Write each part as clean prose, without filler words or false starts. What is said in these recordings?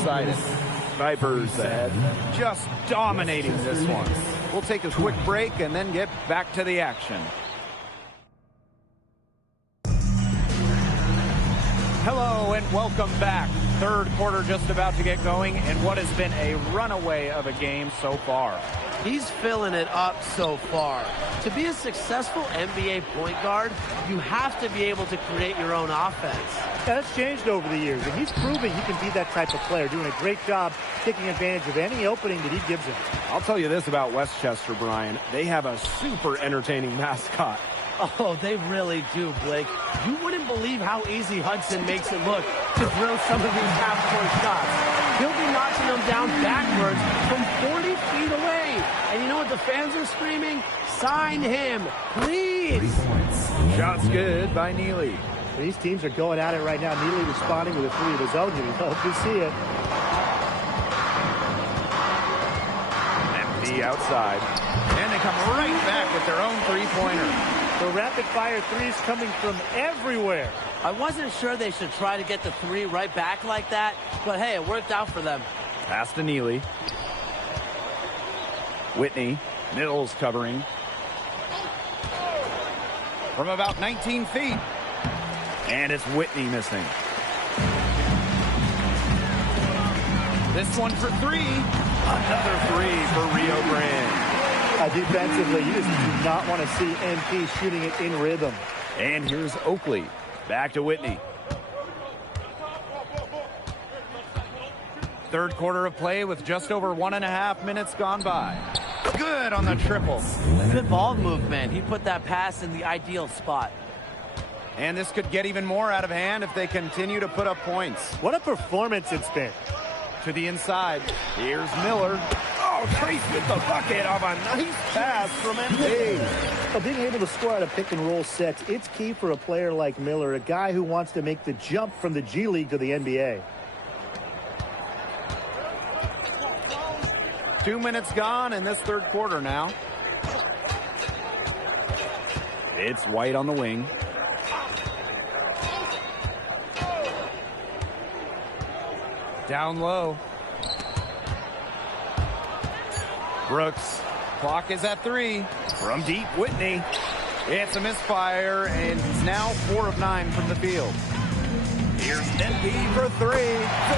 excited. Vipers ahead, just dominating this one. We'll take a quick break and then get back to the action. Hello and welcome back. Third quarter just about to get going in what has been a runaway of a game so far. He's filling it up so far. To be a successful NBA point guard, you have to be able to create your own offense. That's changed over the years, and he's proving he can be that type of player, doing a great job taking advantage of any opening that he gives him. I'll tell you this about Westchester, Brian. They have a super entertaining mascot. Oh, they really do, Blake. You wouldn't believe how easy Hudson makes it look to drill some of these half-court shots. He'll be knocking them down backwards from 40 feet away. And you know what the fans are screaming? Sign him, please. Shots good by Neely. These teams are going at it right now. Neely responding with a three of his own. You hope to see it. Empty outside. And they come right back with their own three-pointer. The rapid-fire threes coming from everywhere. I wasn't sure they should try to get the three right back like that, but hey, it worked out for them. Pass to Neely. Whitney. Mills covering. From about 19 feet. And it's Whitney missing. This one for three. Another three for Rio Grande. Defensively, you just do not want to see MP shooting it in rhythm. And here's Oakley. Back to Whitney. Third quarter of play with just over 1.5 minutes gone by. Good on the triple. Good ball movement. He put that pass in the ideal spot. And this could get even more out of hand if they continue to put up points. What a performance it's been. To the inside. Here's Miller. Oh, Trace with the bucket of a nice pass from MP. Well, being able to score out of pick-and-roll sets, it's key for a player like Miller, a guy who wants to make the jump from the G League to the NBA. 2 minutes gone in this third quarter now. It's White on the wing. Down low. Brooks. Clock is at 3. From deep, Whitney. It's a misfire, and he's now 4 of 9 from the field. Here's MP for 3.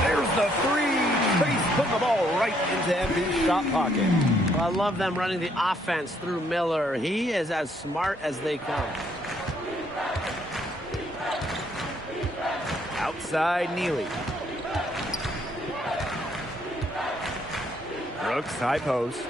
There's the 3. Trace putting the ball right into MP's shot pocket. Well, I love them running the offense through Miller. He is as smart as they come. Outside Neely. Brooks, high post.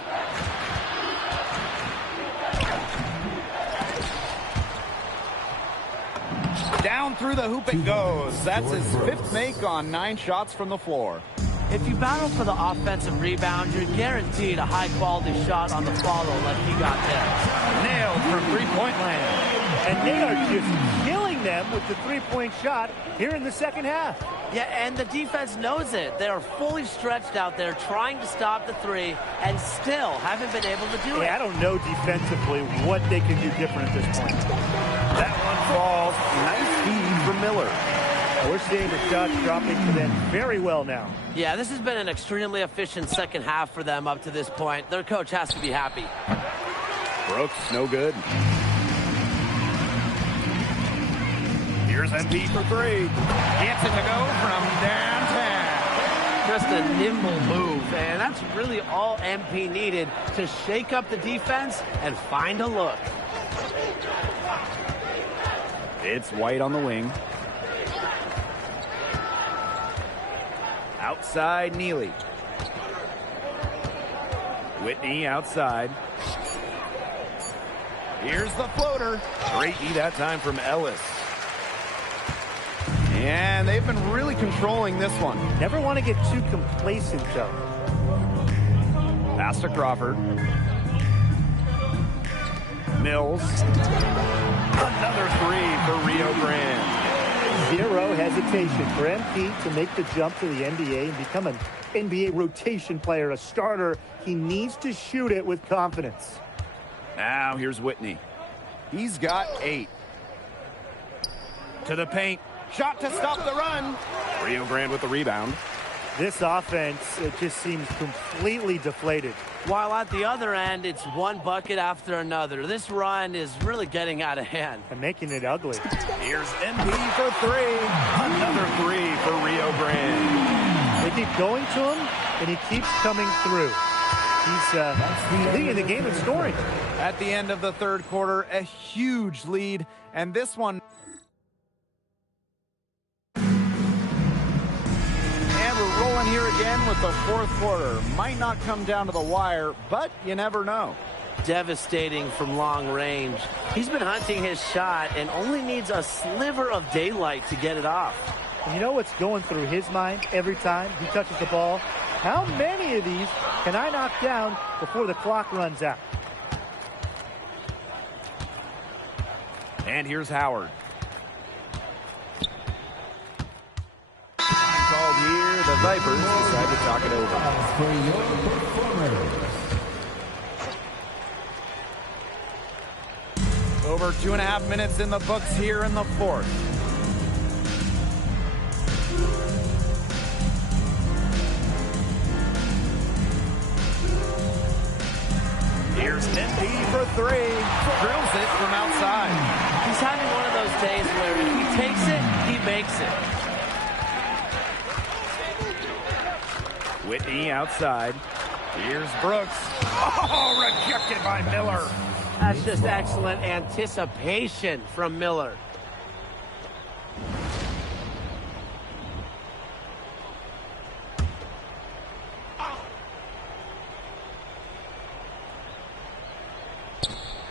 Down through the hoop it goes. That's his 5th make on 9 shots from the floor. If you battle for the offensive rebound, you're guaranteed a high-quality shot on the follow like he got there. Nailed from three-point land. And they are just killing them with the three-point shot here in the second half. Yeah, and the defense knows it. They are fully stretched out there trying to stop the three and still haven't been able to do it. I don't know defensively what they can do different at this point. That one falls. Nice feed for Miller. We're seeing the shots dropping for them very well now. Yeah, this has been an extremely efficient second half for them up to this point. Their coach has to be happy. Brooks, no good. Here's MP for 3. Gets it to go from downtown. Just a nimble move, and that's really all MP needed to shake up the defense and find a look. It's White on the wing. Outside Neely. Whitney outside. Here's the floater. Great E that time from Ellis. And they've been really controlling this one. Never want to get too complacent, though. Pass to Crawford. Mills. Another 3 for Rio Grande. Zero hesitation for MP to make the jump to the NBA and become an NBA rotation player, a starter. He needs to shoot it with confidence. Now here's Whitney. He's got 8. To the paint. Shot to stop the run. Rio Grande with the rebound. This offense, it just seems completely deflated. While at the other end, it's one bucket after another. This run is really getting out of hand. And making it ugly. Here's MP for three. Another three for Rio Grande. They keep going to him, and he keeps coming through. He's leading the game in scoring. At the end of the third quarter, a huge lead, and this one. And we're rolling here again with the fourth quarter. Might not come down to the wire, but you never know. Devastating from long range. He's been hunting his shot and only needs a sliver of daylight to get it off. And you know what's going through his mind every time he touches the ball? How many of these can I knock down before the clock runs out? And here's Howard. Called here, the Vipers decide to talk it over. For your performers. Over 2.5 minutes in the books here in the fourth. Here's MP for three. Drills it from outside. He's having one of those days where if he takes it, he makes it. Whitney outside. Here's Brooks. Oh, rejected by Miller. That's just excellent anticipation from Miller.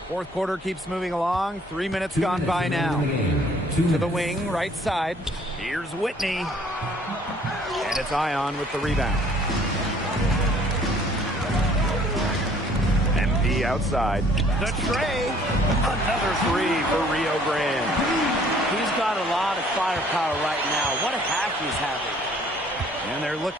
Fourth quarter keeps moving along. 3 minutes gone by now. To the wing, right side. Here's Whitney. And it's Ion with the rebound. MP outside. The tray. Another three for Rio Grande. He's got a lot of firepower right now. What a hack he's having. And they're looking.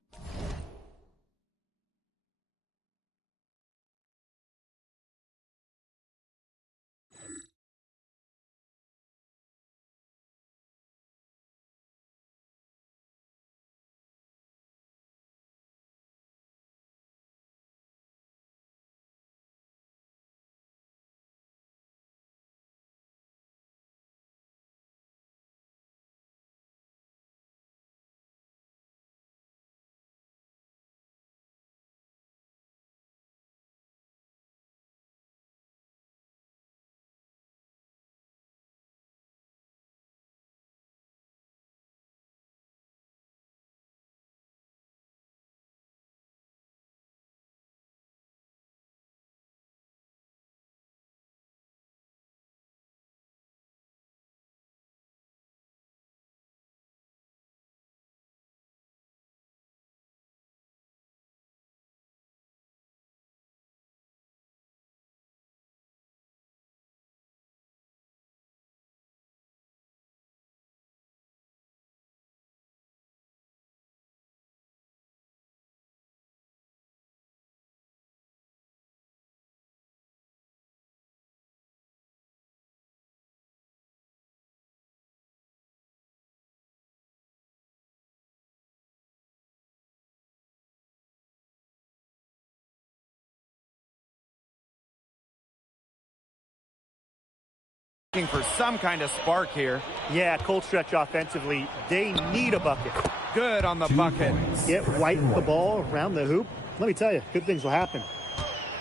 Looking for some kind of spark here. Yeah, cold stretch offensively. They need a bucket. Good on the bucket. Get White the ball around the hoop. Let me tell you, good things will happen.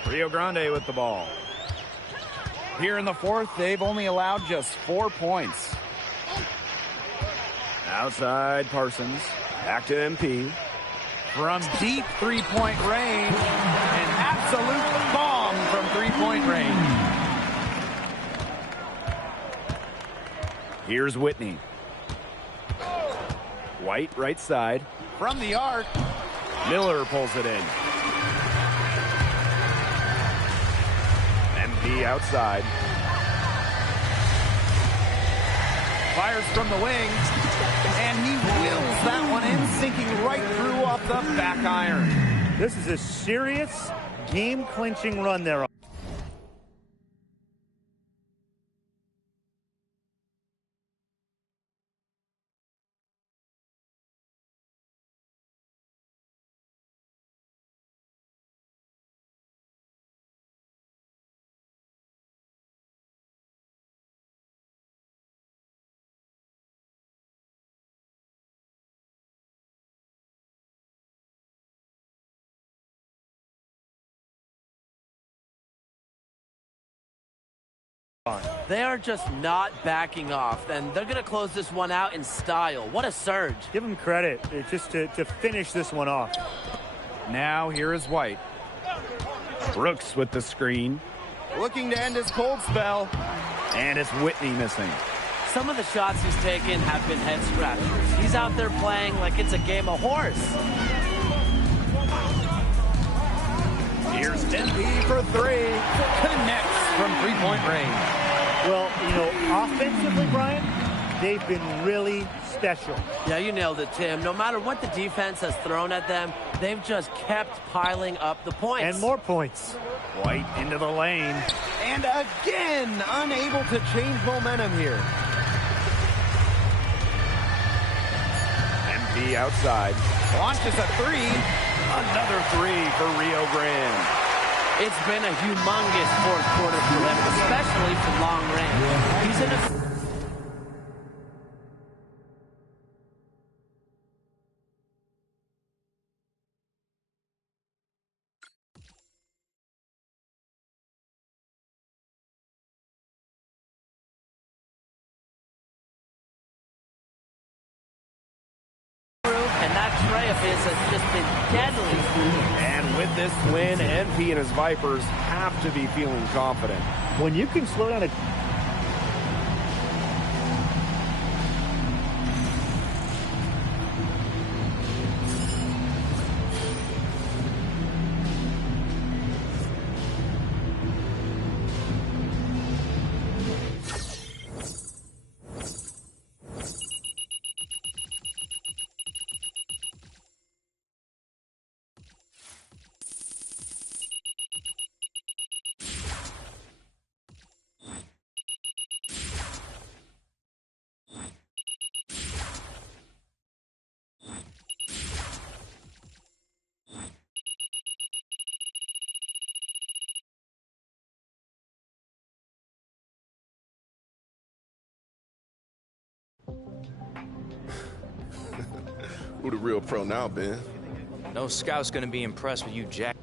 Rio Grande with the ball. Here in the fourth, they've only allowed just 4 points. Outside Parsons. Back to MP. From deep three-point range. An absolute bomb from three-point range. Here's Whitney. White right side. From the arc. Miller pulls it in. MP outside. Fires from the wing. And he wills that one in, sinking right through off the back iron. This is a serious game-clinching run there. They are just not backing off, and they're going to close this one out in style. What a surge. Give him credit just to finish this one off. Now here is White. Brooks with the screen. Looking to end his cold spell. And it's Whitney missing. Some of the shots he's taken have been head scratchers. He's out there playing like it's a game of horse. Here's Dempe for three. Connects from three-point range. Well, you know, offensively, Brian, they've been really special. Yeah, you nailed it, Tim. No matter what the defense has thrown at them, they've just kept piling up the points. And more points. White into the lane. And again, unable to change momentum here. MP outside. Launches a three. Another three for Rio Grande. It's been a humongous fourth quarter for them, especially from long range. He's in a... And that tray of his has just been deadly. And with this win, NP and his Vipers have to be feeling confident. When you can slow down a... Who the real pro now, Ben? No scout's gonna be impressed with you, Jack.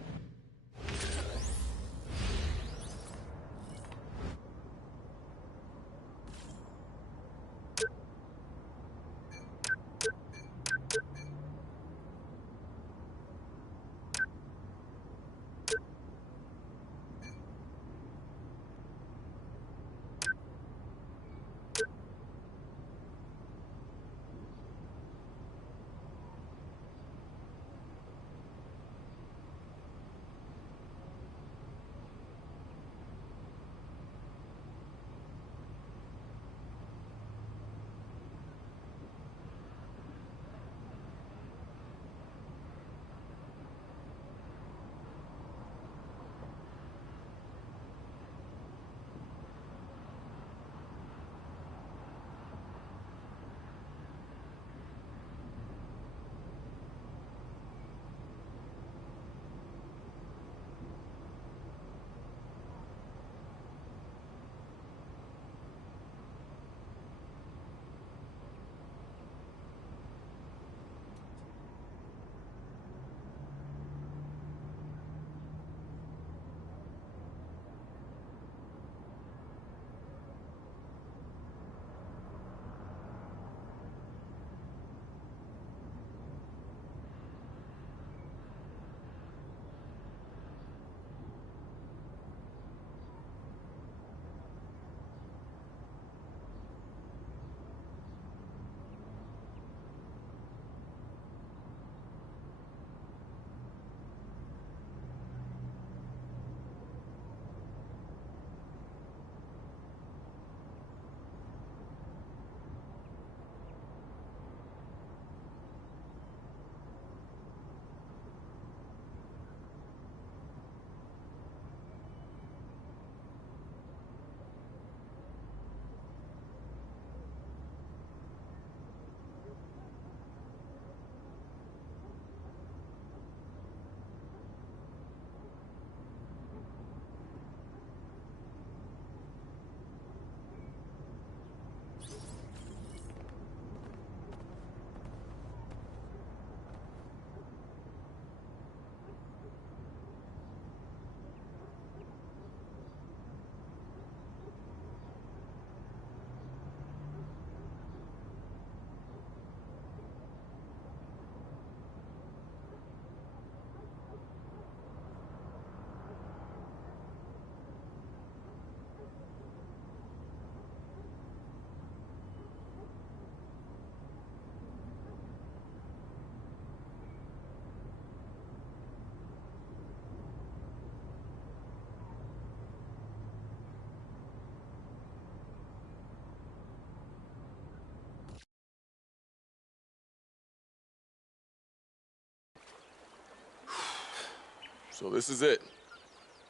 So this is it.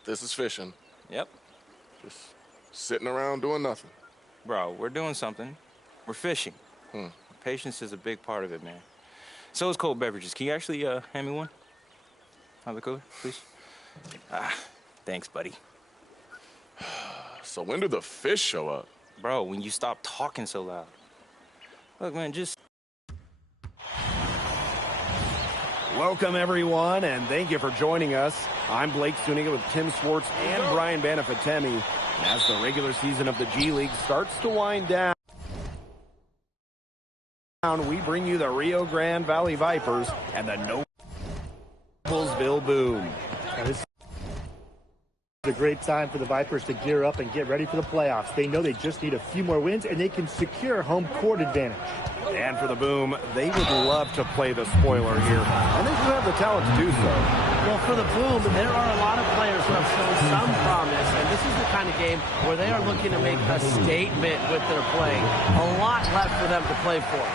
This is fishing. Yep. Just sitting around doing nothing. Bro, we're doing something. We're fishing. Patience is a big part of it, man. So is cold beverages. Can you actually hand me one? Out of the cooler, please? Thanks, buddy. So when do the fish show up? Bro, when you stop talking so loud. Look, man, just... Welcome, everyone, and thank you for joining us. I'm Blake Suniga with Tim Swartz and Brian Banafitemi. As the regular season of the G League starts to wind down, we bring you the Rio Grande Valley Vipers and the Noblesville Boom. This is a great time for the Vipers to gear up and get ready for the playoffs. They know they just need a few more wins, and they can secure home court advantage. And for the Boom, they would love to play the spoiler here, and they do have the talent to do so. Well, for the Boom, there are a lot of players who have shown some promise, and this is the kind of game where they are looking to make a statement with their play. A lot left for them to play for.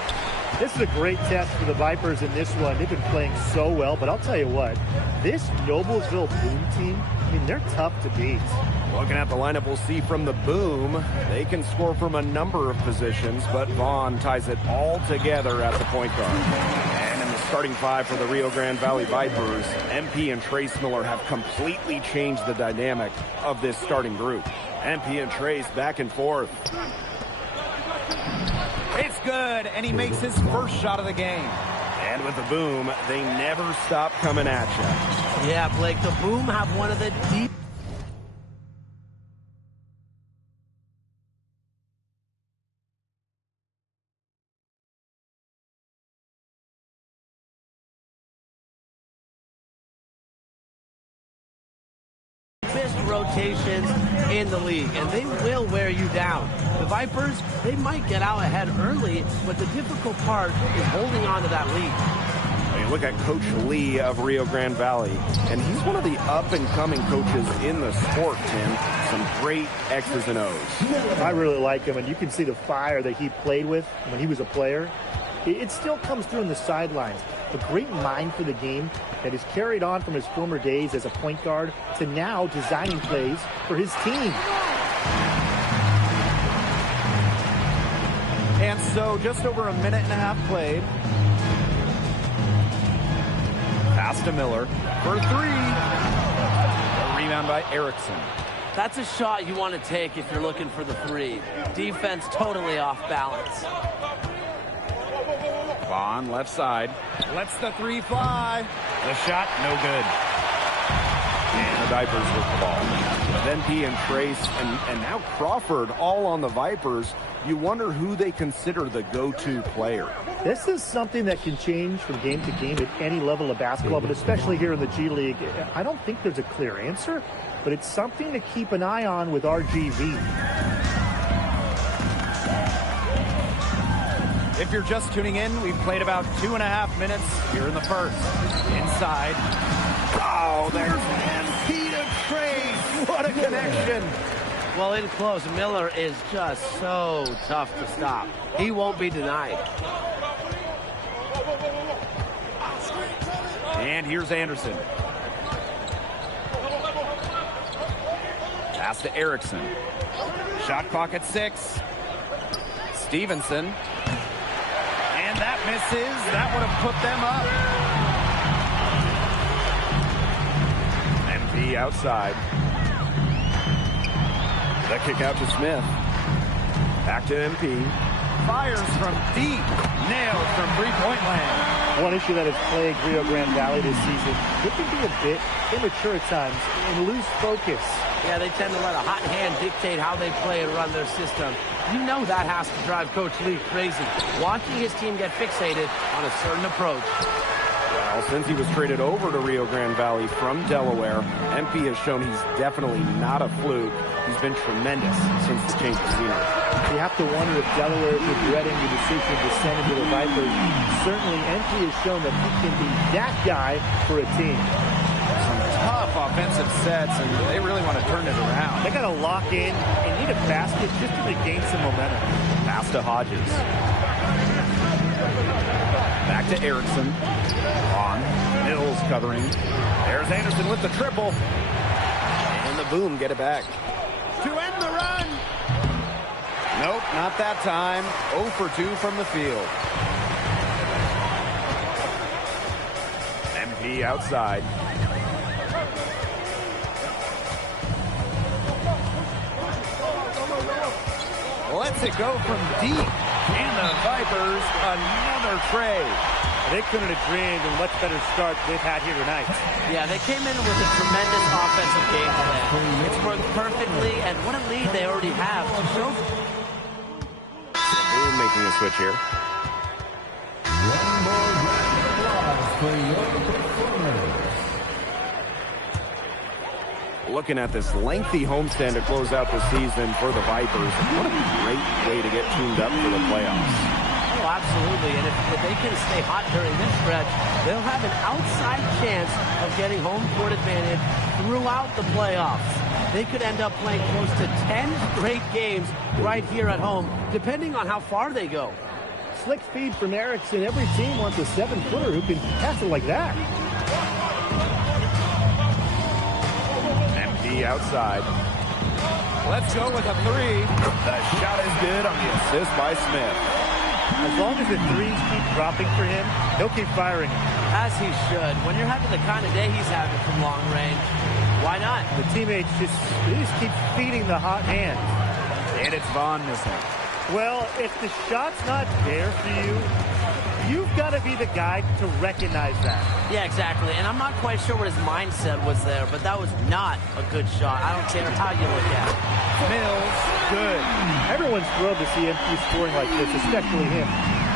This is a great test for the Vipers in this one. They've been playing so well, but I'll tell you what, this Noblesville Boom team, I mean, they're tough to beat. Looking at the lineup, we'll see from the Boom, they can score from a number of positions, but Vaughn ties it all together at the point guard. And in the starting five for the Rio Grande Valley Vipers, MP and Trace Miller have completely changed the dynamic of this starting group. MP and Trace back and forth. It's good, and he makes his first shot of the game. And with the Boom, they never stop coming at you. Yeah, Blake, the Boom have one of the deepest rotations in the league, and they will wear you down. The Vipers, they might get out ahead early, but the difficult part is holding on to that lead. I mean, look at Coach Lee of Rio Grande Valley, and he's one of the up-and-coming coaches in the sport, Tim. Some great X's and O's. I really like him, and you can see the fire that he played with when he was a player. It still comes through on the sidelines. A great mind for the game that is carried on from his former days as a point guard to now designing plays for his team. And so just over a minute and a half played. Pass to Miller for three. A rebound by Erickson. That's a shot you want to take if you're looking for the three. Defense totally off balance. Vaughn, left side, lets the three fly. The shot, no good. And the Vipers with the ball. Then MP and Trace and now Crawford all on the Vipers. You wonder who they consider the go-to player. This is something that can change from game to game at any level of basketball, but especially here in the G League. I don't think there's a clear answer, but it's something to keep an eye on with RGV. If you're just tuning in, we've played about 2.5 minutes here in the first. Inside. Oh, there's MP to Trace. What a connection. Well, in close, Miller is just so tough to stop. He won't be denied. And here's Anderson. Pass to Erickson. Shot clock at 6. Stevenson. And that misses. That would have put them up. MP outside. The kick out to Smith. Back to MP. Fires from deep. Nailed from three-point land. One issue that has plagued Rio Grande Valley this season, it can be a bit immature at times and lose focus. Yeah, they tend to let a hot hand dictate how they play and run their system. You know that has to drive Coach Lee crazy, watching his team get fixated on a certain approach. Well, since he was traded over to Rio Grande Valley from Delaware, MP has shown he's definitely not a fluke. He's been tremendous since the change of scenery. You have to wonder if Delaware is regretting the decision to send him to the Vipers. Certainly, MP has shown that he can be that guy for a team. Some tough offensive sets, and they really want to turn it around. They got to lock in and need a basket just to regain some momentum. Pass to Hodges. Back to Erickson. On. Mills covering. There's Here's Anderson with the triple. And the Boom get it back. To end the run. Nope, not that time. 0 for 2 from the field. MP outside. Lets it go from deep. And the Vipers, another trade. They couldn't have dreamed a much better start they've had here tonight. Yeah, they came in with a tremendous offensive game plan. It's worked perfectly, and what a lead they already have. Boom making a switch here. One more round of applause for your performers. Looking at this lengthy homestand to close out the season for the Vipers. What a great way to get tuned up for the playoffs. Oh, absolutely. And if they can stay hot during this stretch, they'll have an outside chance of getting home court advantage throughout the playoffs. They could end up playing close to 10 straight games right here at home, depending on how far they go. Slick feed from Erickson. Every team wants a 7-footer who can pass it like that. MP outside. Let's go with a 3. The shot is good on the assist by Smith. As long as the threes keep dropping for him, he'll keep firing them. As he should. When you're having the kind of day he's having from long range, why not? The teammates just keep feeding the hot hand. And it's Vaughn missing. Well, if the shot's not there for you, you've got to be the guy to recognize that. Yeah, exactly. And I'm not quite sure what his mindset was there, but that was not a good shot. I don't care how you look at it. Mills, good. Everyone's thrilled to see MP scoring like this, especially him.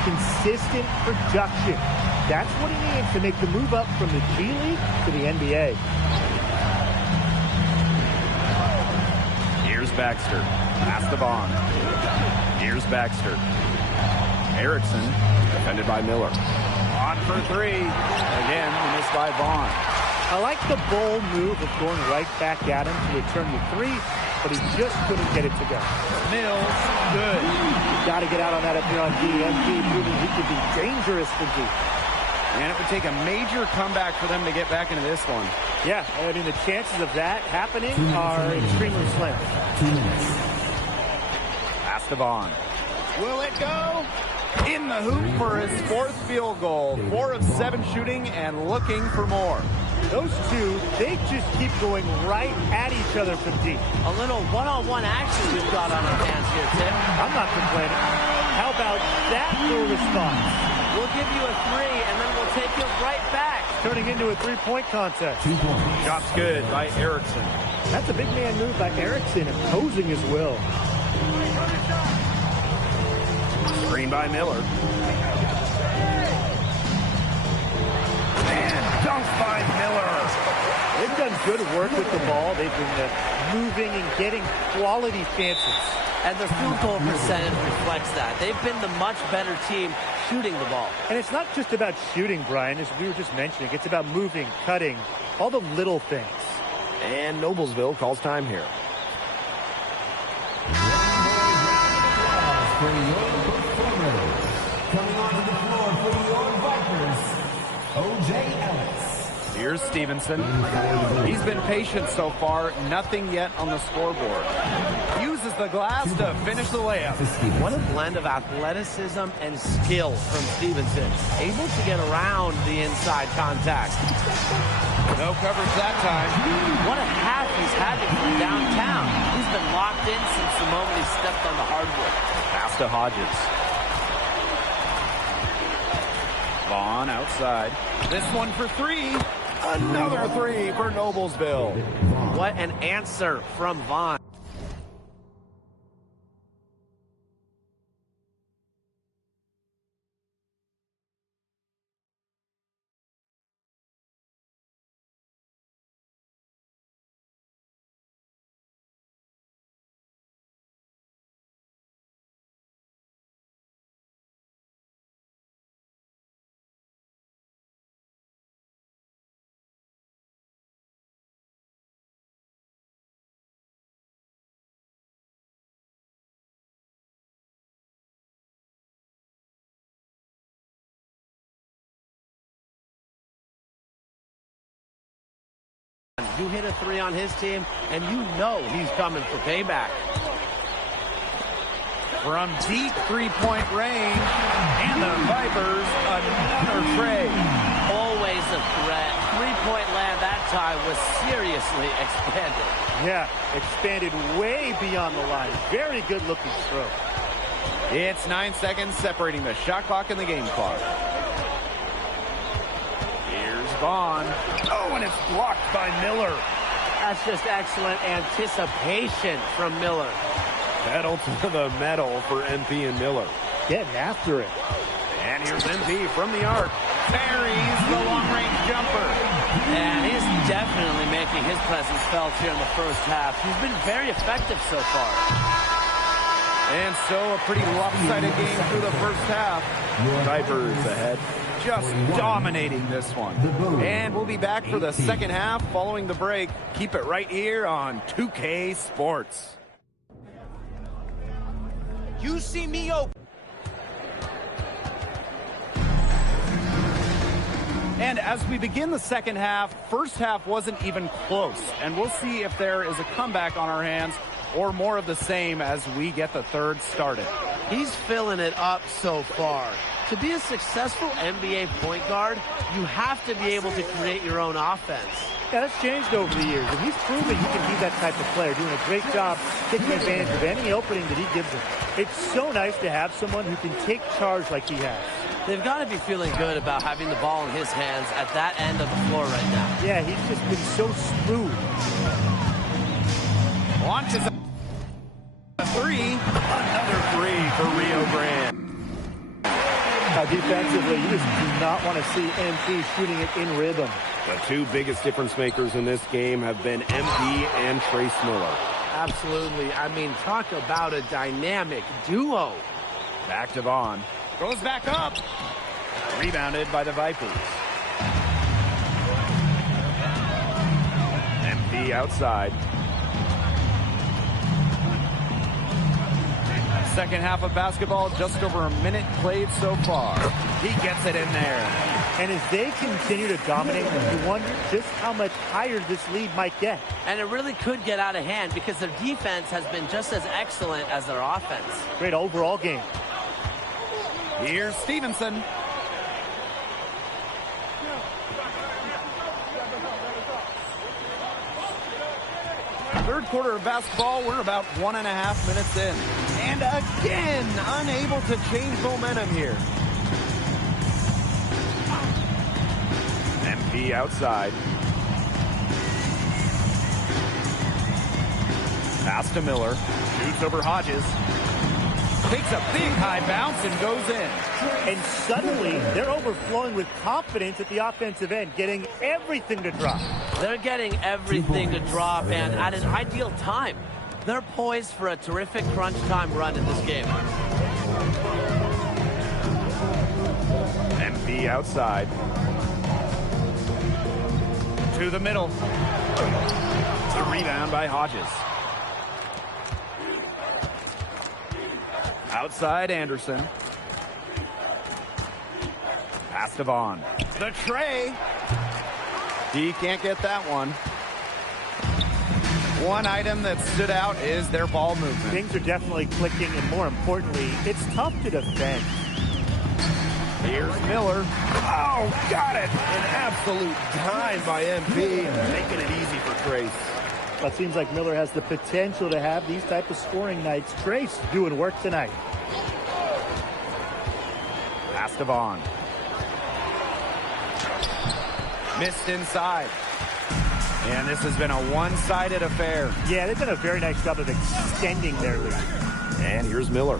Consistent production. That's what he needs to make the move up from the G League to the NBA. Here's Baxter. Pass the Vaughn. Here's Baxter. Erickson, defended by Miller. On for 3. Again, missed by Vaughn. I like the bold move of going right back at him to return the 3, but he just couldn't get it to go. Mills, good. Got to get out on that up here on D. MP proving he could be dangerous for D. And it would take a major comeback for them to get back into this one. Yeah, I mean, the chances of that happening are extremely slim. 2 minutes. Pass to Vaughn. Will it go? In the hoop for his 4th field goal. 4 of 7 shooting and looking for more. Those two, they just keep going right at each other from deep. A little one-on-one action we've got on our hands here, Tim. I'm not complaining. How about that for a response? We'll give you a 3, and then we'll take you right back. Turning into a 3-point contest. 2 points. Shot's good by Erickson. That's a big man move by Erickson, imposing his will. Screen by Miller. And dunked by Miller. They've done good work with the ball. They've been moving and getting quality chances. And their field goal percentage reflects that. They've been the much better team shooting the ball. And it's not just about shooting, Brian, as we were just mentioning. It's about moving, cutting, all the little things. And Noblesville calls time here. For your performers. Coming onto the floor for your Vipers, O.J. Ellis. Here's Stevenson. He's been patient so far. Nothing yet on the scoreboard. Uses the glass to finish the layup. What a blend of athleticism and skill from Stevenson. Able to get around the inside contact. No coverage that time. What a half he's having from downtown. He's been locked in since the moment he stepped on the hardwood. Pass to Hodges. Vaughn outside. This one for 3. Another 3 for Noblesville. What an answer from Vaughn. You hit a 3 on his team, and you know he's coming for payback. From deep three-point range, and the Vipers, another tray. Always a threat. Three-point land that time was seriously expanded. Yeah, expanded way beyond the line. Very good-looking stroke. It's 9 seconds separating the shot clock and the game clock. Here's Vaughn. Oh, and it's blocked by Miller. That's just excellent anticipation from Miller. Pedal to the metal for MP and Miller. Getting after it. And here's MP from the arc. Buries the long-range jumper. And he's definitely making his presence felt here in the first half. He's been very effective so far. And so a pretty lopsided game through the first half. Vipers ahead. Just dominating this one. And we'll be back for the second half following the break. Keep it right here on 2K Sports. You see me open. And as we begin the second half, first half wasn't even close. And we'll see if there is a comeback on our hands or more of the same as we get the third started. He's filling it up so far. To be a successful NBA point guard, you have to be able to create your own offense. Yeah, that's changed over the years, and he's proven he can be that type of player, doing a great job taking advantage of any opening that he gives him. It's so nice to have someone who can take charge like he has. They've got to be feeling good about having the ball in his hands at that end of the floor right now. Yeah, he's just been so smooth. Launches a three. Another three for Rio Grande. Defensively, you just do not want to see MP shooting it in rhythm. The two biggest difference makers in this game have been MP and Trace Miller. Absolutely. I mean, talk about a dynamic duo. Back to Vaughn. Goes back up. Rebounded by the Vipers. MP outside. Second half of basketball, just over a minute played so far. He gets it in there. And as they continue to dominate, you wonder just how much higher this lead might get. And it really could get out of hand because their defense has been just as excellent as their offense. Great overall game. Here's Stevenson. Third quarter of basketball, we're about 1.5 minutes in. And again, unable to change momentum here. MP outside. Pass to Miller. Shoots over Hodges. Takes a big high bounce and goes in. And suddenly, they're overflowing with confidence at the offensive end, getting everything to drop. They're getting everything to drop, and at an ideal time. They're poised for a terrific crunch time run in this game. MP outside. To the middle. The rebound by Hodges. Outside Anderson. Pass to Vaughn. The tray. He can't get that one. One item that stood out is their ball movement. Things are definitely clicking, and more importantly, it's tough to defend. Here's Miller. Oh, got it. An absolute dime by MP, making it easy for Trace. Well, it seems like Miller has the potential to have these type of scoring nights. Trace doing work tonight. Pass to Vaughn. Missed inside. And this has been a one-sided affair. Yeah, they've done a very nice job of extending their lead. And here's Miller.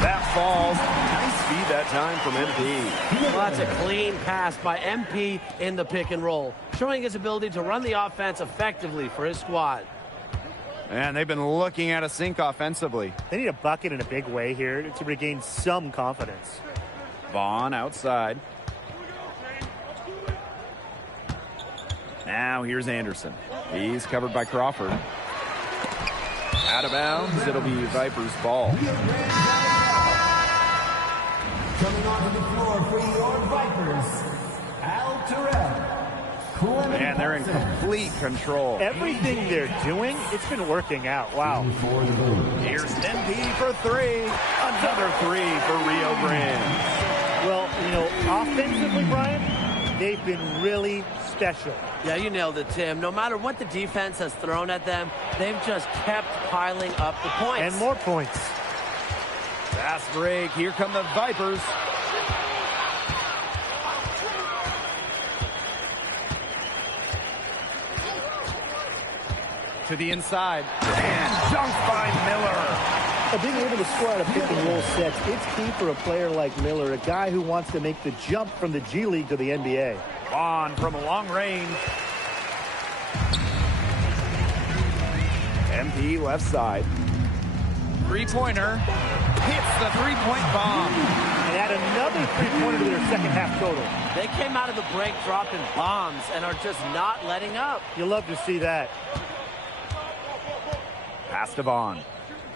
That falls. Nice feed that time from MP. Well, that's a clean pass by MP in the pick and roll, showing his ability to run the offense effectively for his squad. And they've been looking at a sink offensively. They need a bucket in a big way here to regain some confidence. Vaughn outside. Now here's Anderson. He's covered by Crawford. Out of bounds. It'll be Vipers ball. Coming onto the floor for your Vipers, Al Terrell. And they're in complete control. Everything they're doing, it's been working out. Wow. Here's NP for three. Another three for Rio Grande. Well, you know, offensively, Brian, they've been really special. Yeah, you nailed it, Tim. No matter what the defense has thrown at them, they've just kept piling up the points. And more points. Fast break. Here come the Vipers. To the inside. And dunked by Miller. Being able to score out of pick and roll sets, it's key for a player like Miller, a guy who wants to make the jump from the G League to the NBA. Vaughn from long range. MP left side. Three-pointer. Hits the three-point bomb. And add another three-pointer to their second half total. They came out of the break dropping bombs and are just not letting up. You love to see that. Pass to Vaughn.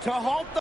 To halt the...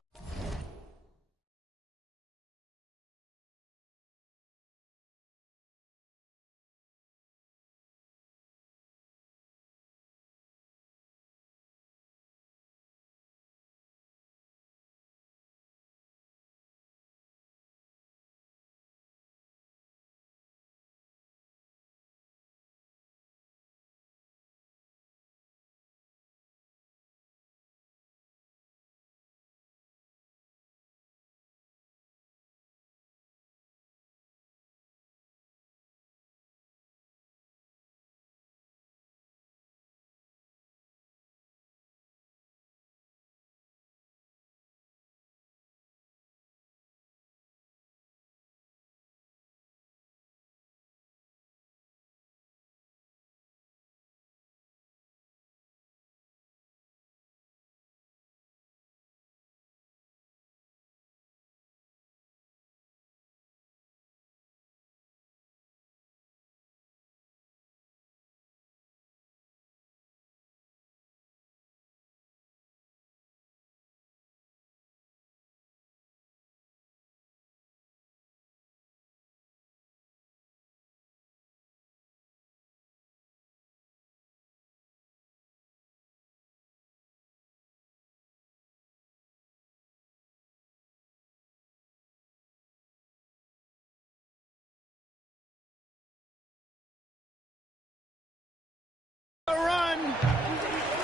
run.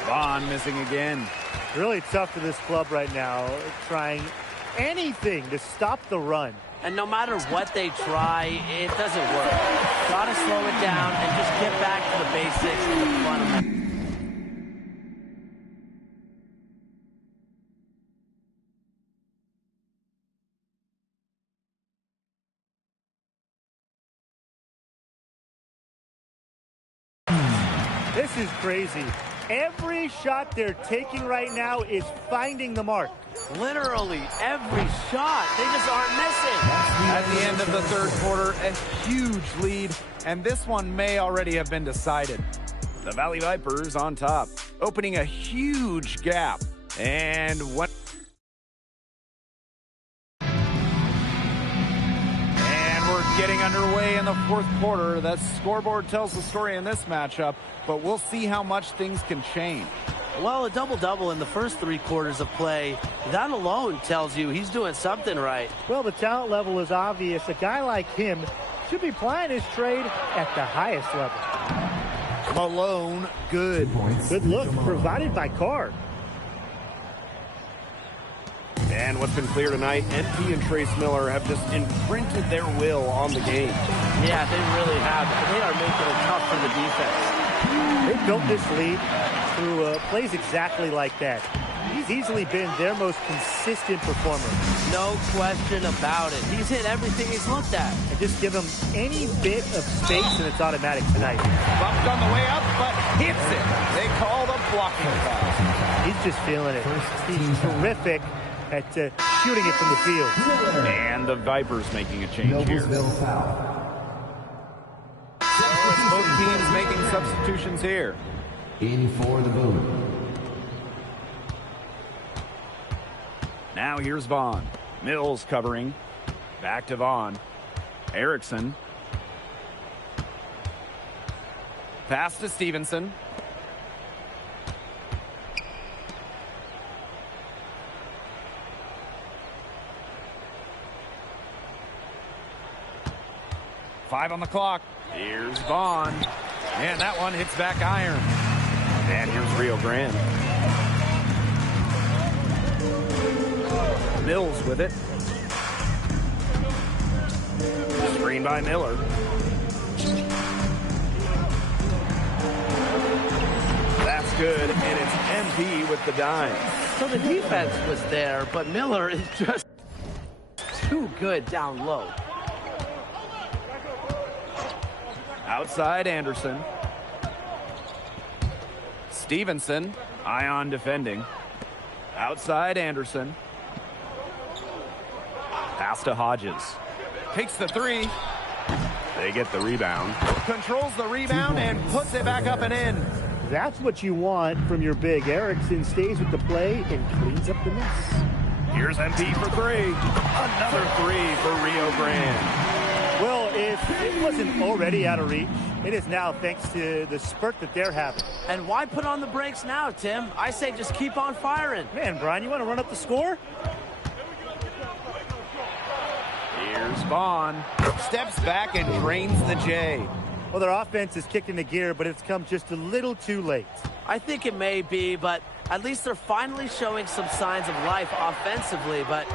Vaughn missing again. Really tough for this club right now, trying anything to stop the run. And no matter what they try, it doesn't work. Gotta slow it down and just get back to the basics and the fundamentals. This is crazy. Every shot they're taking right now is finding the mark. Literally every shot. They just aren't missing. At the end of the third quarter, a huge lead, and this one may already have been decided. The Valley Vipers on top, opening a huge gap. And what? And we're getting underway in the fourth quarter. That scoreboard tells the story in this matchup, but we'll see how much things can change. Well, a double-double in the first 3 quarters of play, that alone tells you he's doing something right. Well, the talent level is obvious. A guy like him should be playing his trade at the highest level. Malone, good. Good look provided by Carr. And what's been clear tonight, NP and Trace Miller have just imprinted their will on the game. Yeah, they really have. They are making it tough for the defense. They built this lead through plays exactly like that. He's easily been their most consistent performer. No question about it. He's hit everything he's looked at. And just give him any bit of space and it's automatic tonight. Bumped on the way up, but hits it. They call the blocking foul. He's just feeling it. He's terrific at shooting it from the field. And the Vipers making a change here. Both teams making substitutions here. In for the Boom. Now here's Vaughn. Mills covering. Back to Vaughn. Erickson. Pass to Stevenson. Five on the clock. Here's Vaughn. And that one hits back iron. And here's Rio Grande. Mills with it. Screen by Miller. That's good, and it's MP with the dime. So the defense was there, but Miller is just too good down low. Outside Anderson. Stevenson, Ion defending. Outside Anderson. Pass to Hodges. Takes the three. They get the rebound. Controls the rebound and puts it back up and in. That's what you want from your big. Erickson stays with the play and cleans up the mess. Here's MP for three. Another three for Rio Grande. Well, if it wasn't already out of reach, it is now thanks to the spurt that they're having. And why put on the brakes now, Tim? I say just keep on firing. Man, Brian, you want to run up the score? Here's Vaughn. Steps back and drains the J. Well, their offense is kicked into gear, but it's come just a little too late. I think it may be, but at least they're finally showing some signs of life offensively, but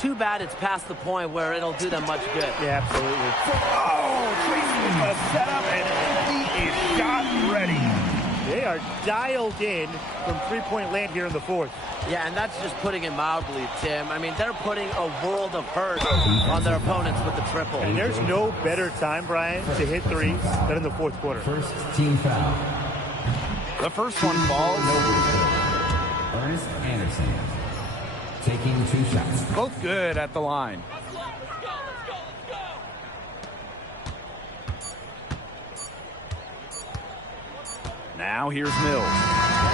too bad it's past the point where it'll do them much good. Yeah, absolutely. Oh, Tracy with a setup, and he is shot ready. They are dialed in from three-point land here in the fourth. Yeah, and that's just putting it mildly, Tim. I mean, they're putting a world of hurt on their opponents with the triple. And there's no better time, Brian, to hit threes than in the fourth quarter. First team foul. The first one falls. Ernest Anderson taking 2 shots. Both good at the line. Now here's Mills.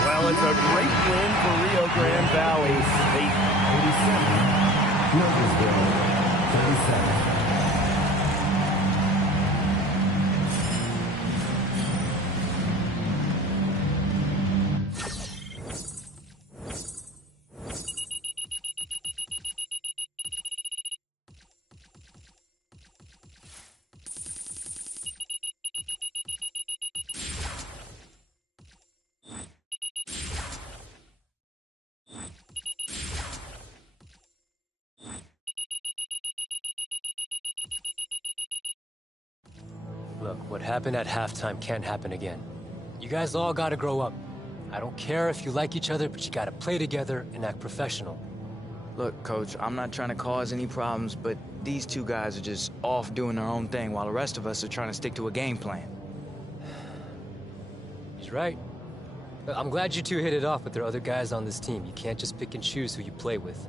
Well, it's a great win for Rio Grande Valley. 87. Millersville, 37. Look, what happened at halftime can't happen again. You guys all gotta grow up. I don't care if you like each other, but you gotta play together and act professional. Look, Coach, I'm not trying to cause any problems, but these two guys are just off doing their own thing while the rest of us are trying to stick to a game plan. He's right. I'm glad you two hit it off with their other guys on this team. You can't just pick and choose who you play with.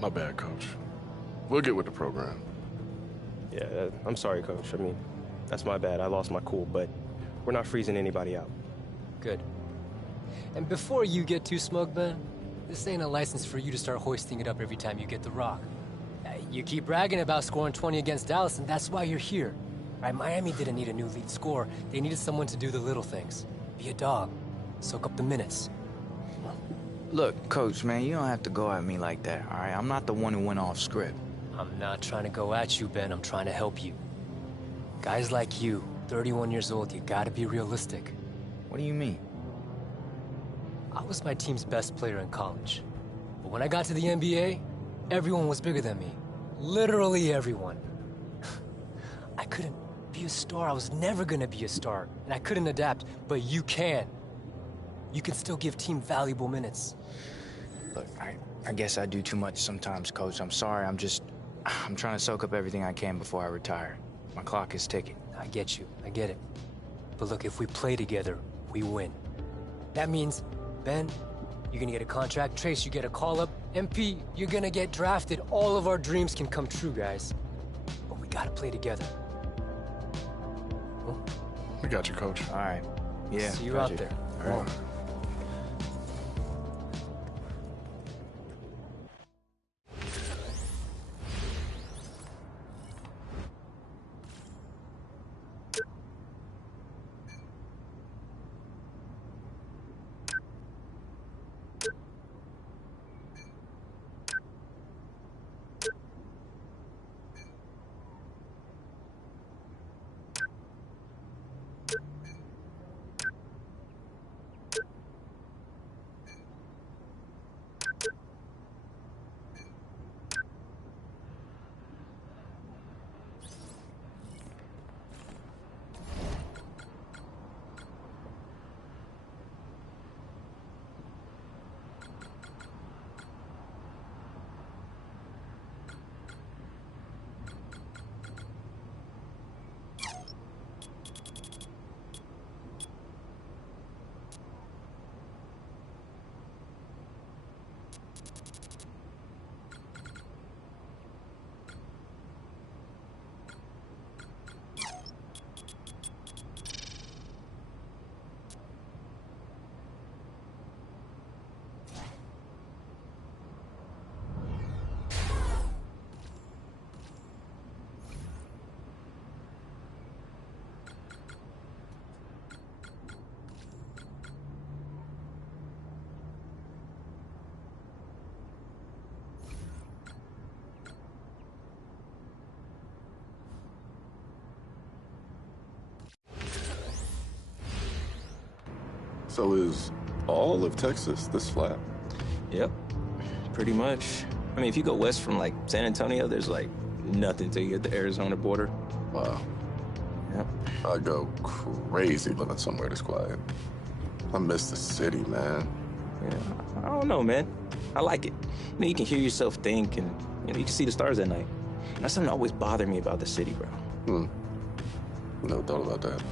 My bad, Coach. We'll get with the program. Yeah, I'm sorry, Coach. I mean, that's my bad. I lost my cool, but we're not freezing anybody out. Good. And before you get too smug, Ben, this ain't a license for you to start hoisting it up every time you get the rock. You keep bragging about scoring 20 against Dallas, and that's why you're here. Right? Miami didn't need a new lead scorer. They needed someone to do the little things. Be a dog. Soak up the minutes. Look, Coach, man, you don't have to go at me like that, all right? I'm not the one who went off script. I'm not trying to go at you, Ben. I'm trying to help you. Guys like you, 31 years old, you gotta be realistic. What do you mean? I was my team's best player in college. But when I got to the NBA, everyone was bigger than me. Literally everyone. I couldn't be a star. I was never gonna be a star. And I couldn't adapt, but you can. You can still give team valuable minutes. Look, I guess I do too much sometimes, Coach. I'm sorry. I'm trying to soak up everything I can before I retire. My clock is ticking. I get you. I get it. But look, if we play together, we win. That means, Ben, you're gonna get a contract. Trace, you get a call-up. MP, you're gonna get drafted. All of our dreams can come true, guys. But we gotta play together. Well, We got you, Coach. All right. Yeah. see you got out you. there. All right. So is all of Texas this flat? Yep, pretty much. I mean, if you go west from, like, San Antonio, there's, like, nothing till you get the Arizona border. Wow. Yep. I'd go crazy living somewhere this quiet. I miss the city, man. Yeah, I don't know, man. I like it. You know, you can hear yourself think, and, you know, you can see the stars at night. That's something that always bothered me about the city, bro. Never thought about that.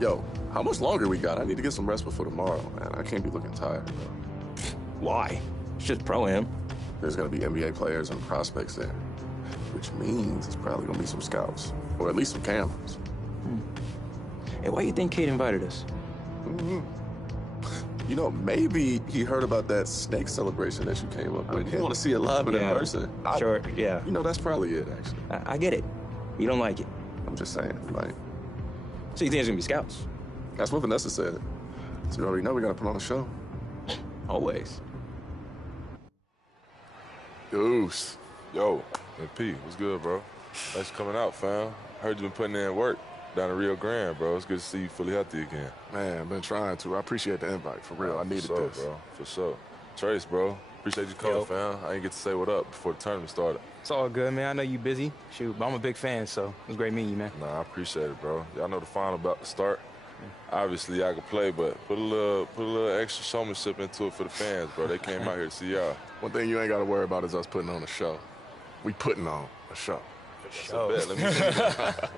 Yo, how much longer we got? I need to get some rest before tomorrow, man. I can't be looking tired, bro. Why? It's just pro-am. There's gonna be NBA players and prospects there, which means it's probably gonna be some scouts, or at least some cameras. Hey, why do you think Kate invited us? You know, maybe he heard about that snake celebration that you came up with. He want to see it live and in person. Sure, yeah. You know, that's probably it, actually. I get it. You don't like it. I'm just saying, right? So you think there's gonna be scouts? That's what Vanessa said. So you already know we gotta put on a show. Always. Deuce. Yo, MP, what's good, bro? Thanks for coming out, fam. Heard you been putting in work down in Rio Grande, bro. It's good to see you fully healthy again. Man, I've been trying to. I appreciate the invite, for real. I needed this. Bro. For sure. Trace, bro. Appreciate you coming, fam. I didn't get to say what up before the tournament started. It's all good, man. I know you busy. Shoot, but I'm a big fan, so it was great meeting you, man. Nah, I appreciate it, bro. Y'all know the final about to start. Obviously, I could play, but put a little extra showmanship into it for the fans, bro. They came out here to see y'all. One thing you ain't got to worry about is us putting on a show. We putting on a show. So bet. Let me see that.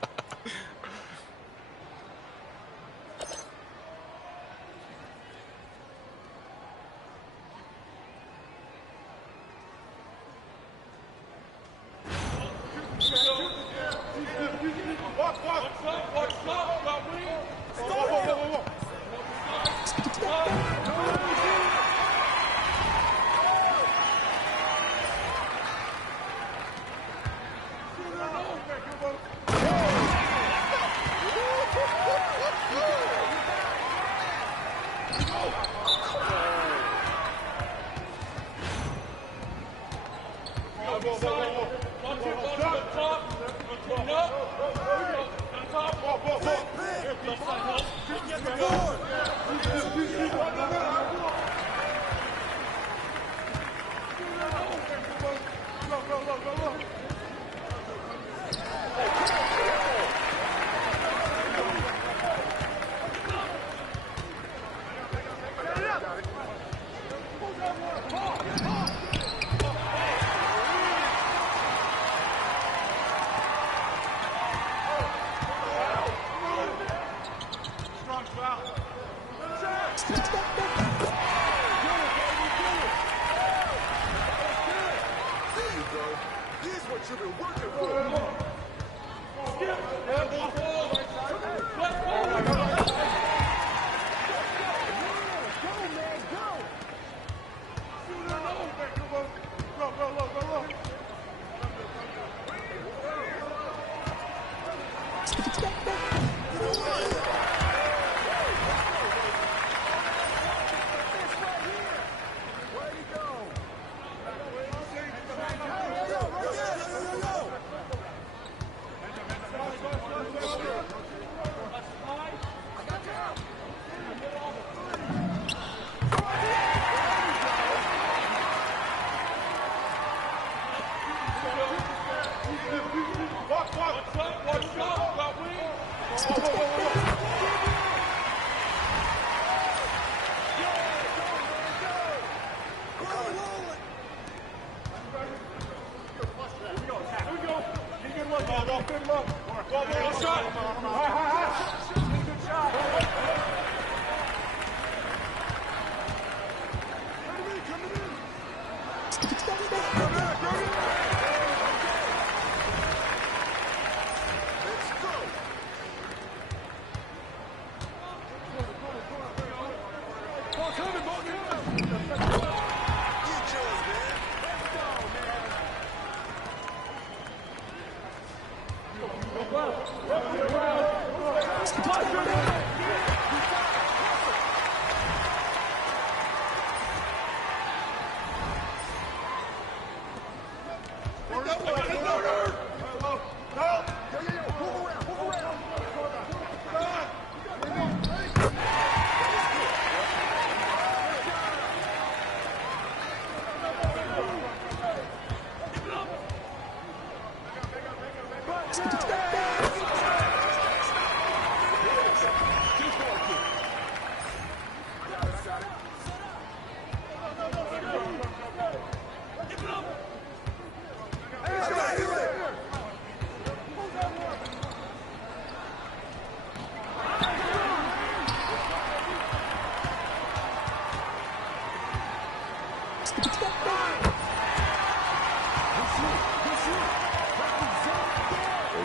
Great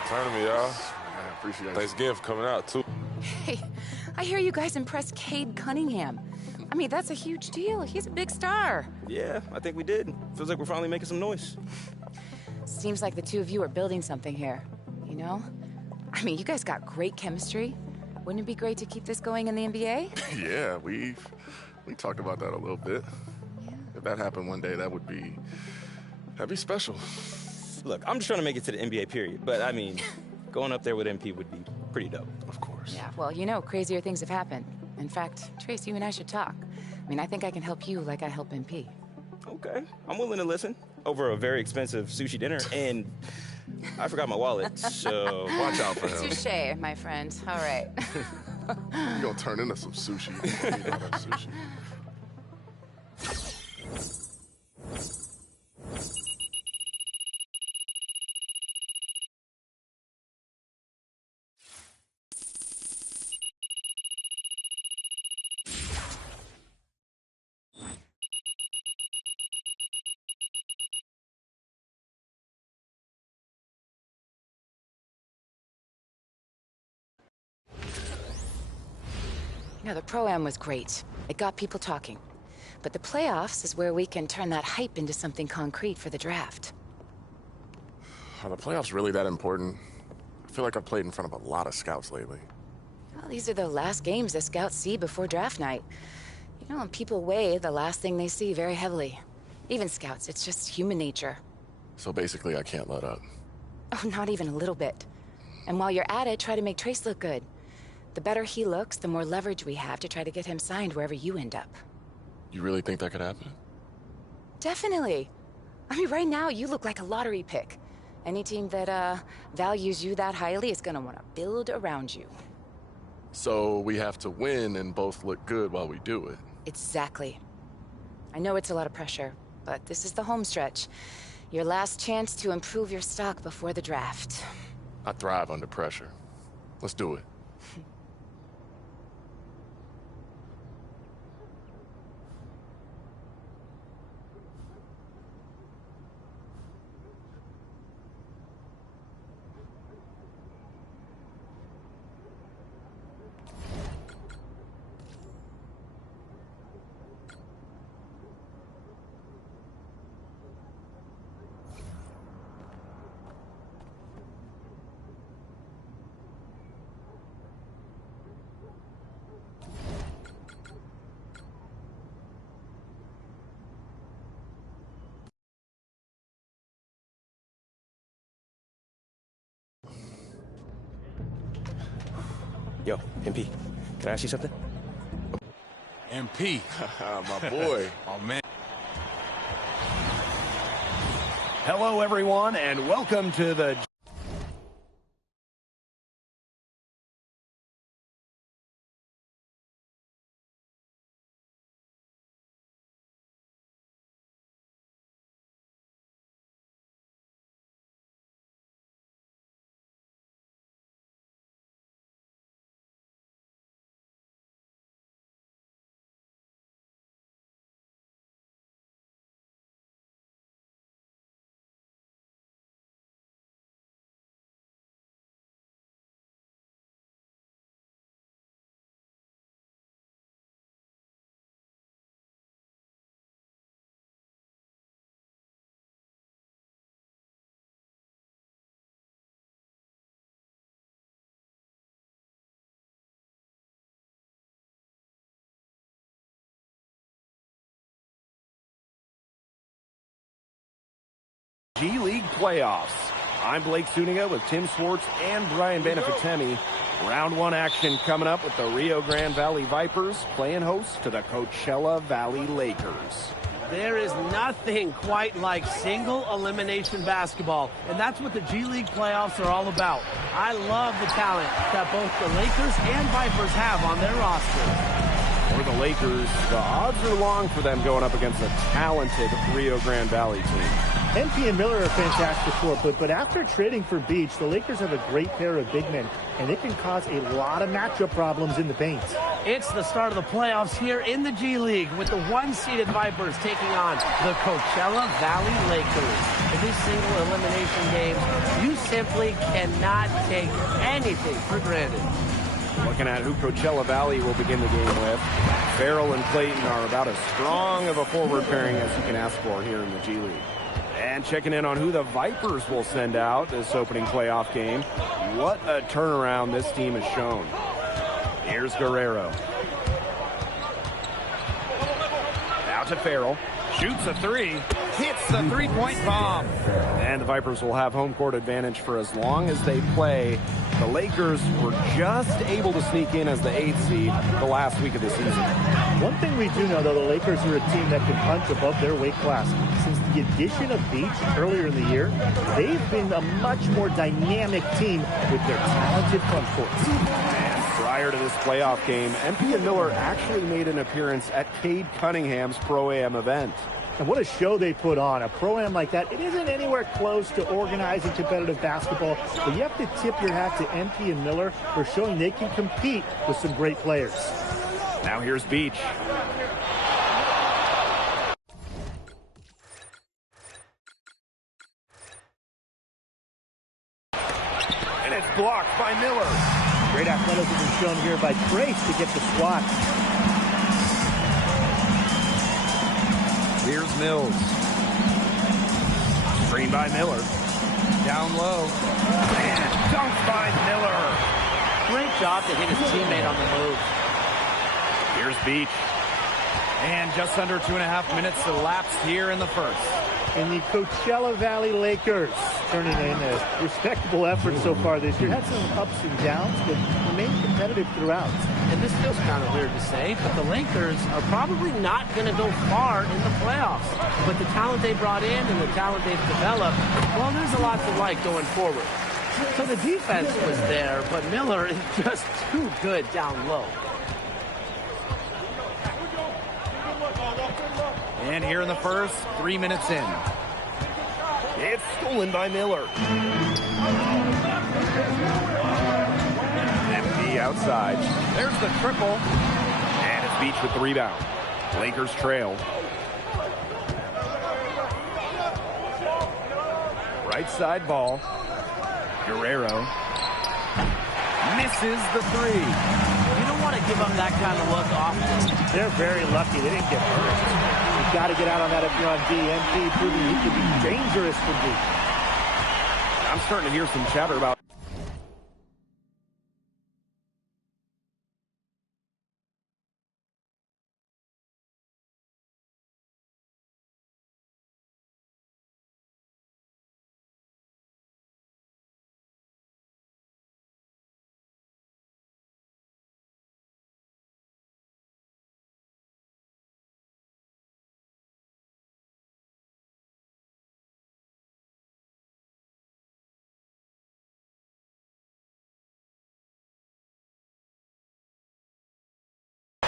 tournament, y'all. I appreciate it. Thanks again for coming out, too. Hey, I hear you guys impressed Cade Cunningham. I mean, that's a huge deal. He's a big star. Yeah, I think we did. Feels like we're finally making some noise. Seems like the two of you are building something here, you know? I mean, you guys got great chemistry. Wouldn't it be great to keep this going in the NBA? Yeah, we talked about that a little bit. Yeah. If that happened one day, that'd be special. Look, I'm just trying to make it to the NBA period, but I mean, going up there with MP would be pretty dope. Of course. Yeah, well, you know, crazier things have happened. In fact, Trace, you and I should talk. I mean, I think I can help you like I help MP. Okay, I'm willing to listen. Over a very expensive sushi dinner, and I forgot my wallet, so watch out for him. Touché, my friend. All right. You're gonna turn into some sushi. You need all that sushi. You know, the Pro-Am was great. It got people talking. But the playoffs is where we can turn that hype into something concrete for the draft. Are the playoffs really that important? I feel like I've played in front of a lot of scouts lately. Well, these are the last games the scouts see before draft night. You know, and people weigh the last thing they see very heavily. Even scouts, it's just human nature. So basically, I can't let up. Oh, not even a little bit. And while you're at it, try to make Trace look good. The better he looks, the more leverage we have to try to get him signed wherever you end up. You really think that could happen? Definitely. I mean, right now, you look like a lottery pick. Any team that, values you that highly is gonna want to build around you. So we have to win and both look good while we do it. Exactly. I know it's a lot of pressure, but this is the home stretch. Your last chance to improve your stock before the draft. I thrive under pressure. Let's do it. Yo, MP, can I ask you something? MP. My boy. Oh, man. Hello, everyone, and welcome to the G League playoffs. I'm Blake Zuniga with Tim Swartz and Brian Benefatemi. Round one action coming up with the Rio Grande Valley Vipers playing host to the Coachella Valley Lakers. There is nothing quite like single elimination basketball, and that's what the G League playoffs are all about. I love the talent that both the Lakers and Vipers have on their roster. For the Lakers, the odds are long for them going up against a talented Rio Grande Valley team. MP and Miller are fantastic for it, but after trading for Beach, the Lakers have a great pair of big men and it can cause a lot of matchup problems in the paint. It's the start of the playoffs here in the G League with the one-seeded Vipers taking on the Coachella Valley Lakers. In these single elimination games, you simply cannot take anything for granted. Looking at who Coachella Valley will begin the game with, Farrell and Clayton are about as strong of a forward pairing as you can ask for here in the G League. And checking in on who the Vipers will send out this opening playoff game. What a turnaround this team has shown. Here's Guerrero. Now to Farrell. Shoots a three. Hits the three-point bomb. And the Vipers will have home court advantage for as long as they play. The Lakers were just able to sneak in as the 8th seed the last week of the season. One thing we do know, though, the Lakers are a team that can punch above their weight class. Since the addition of Beach earlier in the year, they've been a much more dynamic team with their talented front courts. And prior to this playoff game, MP and Miller actually made an appearance at Cade Cunningham's Pro-Am event. And what a show they put on. A Pro-Am like that, it isn't anywhere close to organizing competitive basketball, but you have to tip your hat to MP and Miller for showing they can compete with some great players. Now here's Beach. And it's blocked by Miller. Great athleticism shown here by Trace to get the swat. Here's Mills. Screen by Miller. Down low. And dunked by Miller. Great job to hit his teammate on the move. Here's Beach. And just under 2.5 minutes elapsed here in the first. And the Coachella Valley Lakers turning in a respectable effort so far this year. Had some ups and downs, but remained competitive throughout. And this feels kind of weird to say, but the Lakers are probably not going to go far in the playoffs. But the talent they brought in and the talent they've developed, well, there's a lot to like going forward. So the defense was there, but Miller is just too good down low. And here in the first, 3 minutes in. It's stolen by Miller. MP outside. There's the triple. And it's Beach with the rebound. Lakers trail. Right side ball. Guerrero. Misses the three. You don't want to give up that kind of look often. They're very lucky they didn't get hurt. You've got to get out on that if you're on D. MP proving he can be dangerous for D. I'm starting to hear some chatter about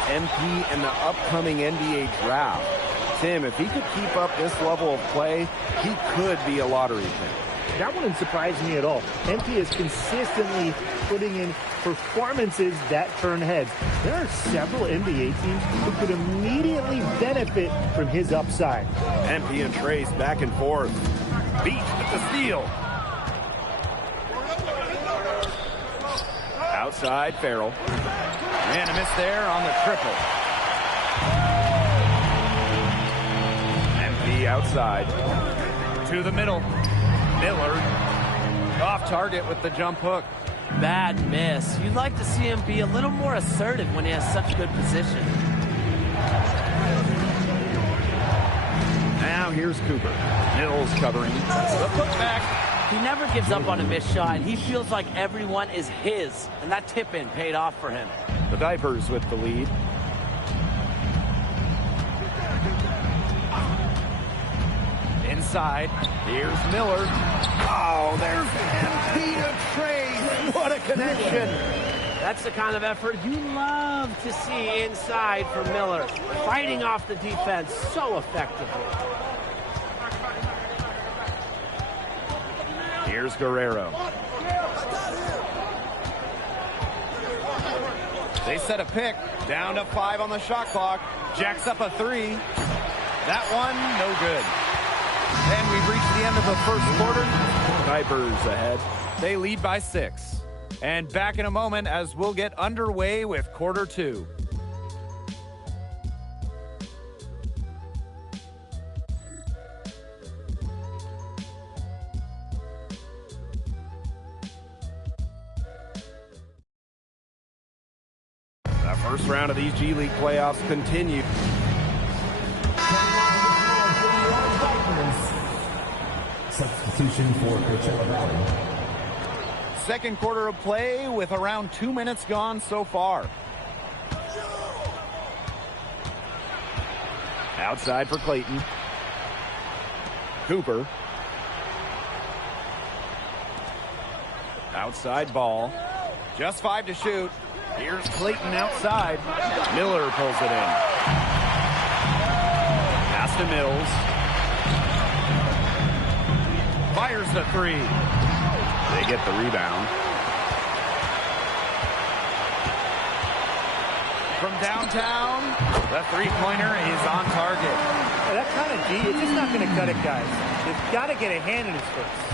MP in the upcoming NBA draft. Tim, if he could keep up this level of play, he could be a lottery pick. That wouldn't surprise me at all. MP is consistently putting in performances that turn heads. There are several NBA teams who could immediately benefit from his upside. MP and Trace back and forth. Beach with the steal. Outside, Farrell. And a miss there on the triple. MP outside. To the middle. Miller off target with the jump hook. Bad miss. You'd like to see him be a little more assertive when he has such good position. Now here's Cooper. Mills covering. The putback. He never gives up on a missed shot. He feels like everyone is his, and that tip-in paid off for him. The Vipers with the lead. Inside, here's Miller. Oh, there's MP to Trace. What a connection. That's the kind of effort you love to see inside from Miller. Fighting off the defense so effectively. Here's Guerrero. They set a pick. Down to 5 on the shot clock. Jacks up a 3. That one, no good. And we've reached the end of the first quarter. Vipers ahead. They lead by 6. And back in a moment as we'll get underway with quarter 2. The first round of these G League playoffs continue. Substitution for Coachella Valley. Second quarter of play with around 2 minutes gone so far. Outside for Clayton. Cooper. Outside ball. Just 5 to shoot. Here's Clayton outside. Miller pulls it in. Pass to Mills. Fires the 3. They get the rebound. From downtown, the three-pointer is on target. That kind of D, it's just not going to cut it, guys. They've got to get a hand in his face.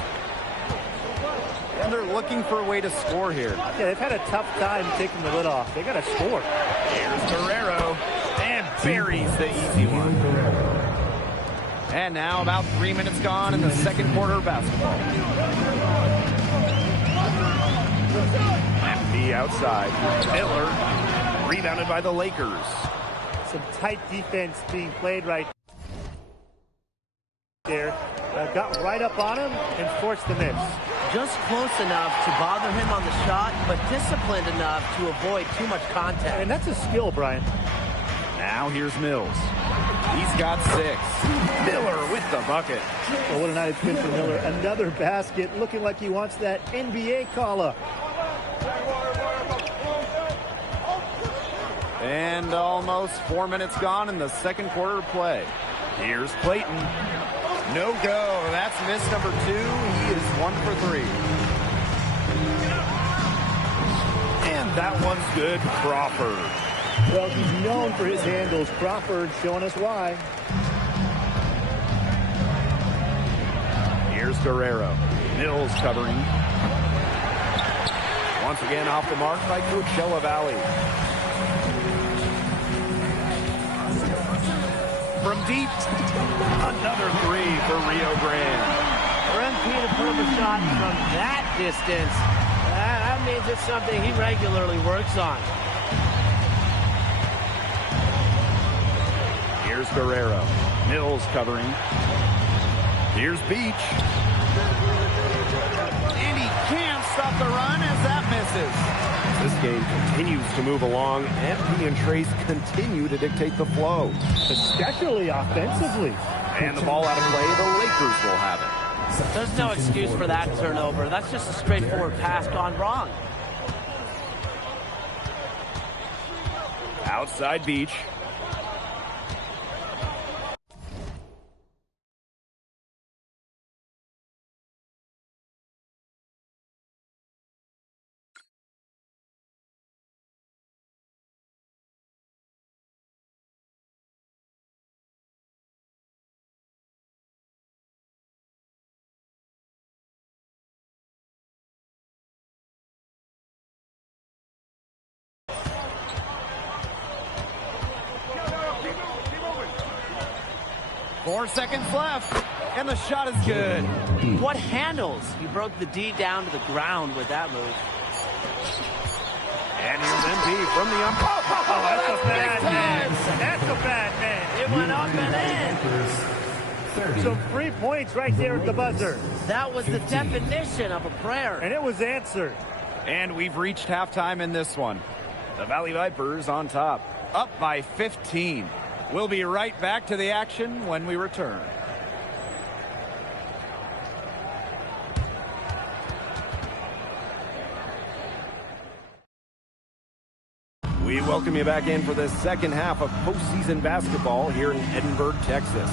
And they're looking for a way to score here. Yeah, they've had a tough time taking the lid off. They got to score. Here's Guerrero, and buries the easy one. And now about 3 minutes gone in the second quarter of basketball. MP outside. Miller rebounded by the Lakers. Some tight defense being played right there. Got right up on him and forced the miss. Just close enough to bother him on the shot, but disciplined enough to avoid too much contact. And that's a skill, Brian. Now here's Mills. He's got 6. Miller with the bucket. Well, what a night it's been for Miller. Another basket, looking like he wants that NBA call-up. And almost 4 minutes gone in the second quarter of play. Here's Clayton. No go. That's miss number 2. He is 1 for 3. And that one's good. Crawford. Well, he's known for his handles. Crawford showing us why. Here's Guerrero. Mills covering. Once again off the mark by Coachella Valley. From deep, another 3 for Rio Grande. For MP to put up a shot from that distance, that means it's something he regularly works on. Here's Guerrero. Mills covering. Here's Beach. And he can't stop the run as that misses. This game continues to move along. MP and Trace continue to dictate the flow. Especially offensively. And the ball out of play, the Lakers will have it. There's no excuse for that turnover. That's just a straightforward pass gone wrong. Outside Beach. Four seconds left, and the shot is good. What handles? He broke the D down to the ground with that move. And here's MP from the umpire. Oh, that's a bad man. That's a bad man. It went up and in. Some free points right there at the buzzer. That was the definition of a prayer. And it was answered. And we've reached halftime in this one. The Valley Vipers on top, up by 15. We'll be right back to the action when we return. We welcome you back in for the second half of postseason basketball here in Edinburgh, Texas.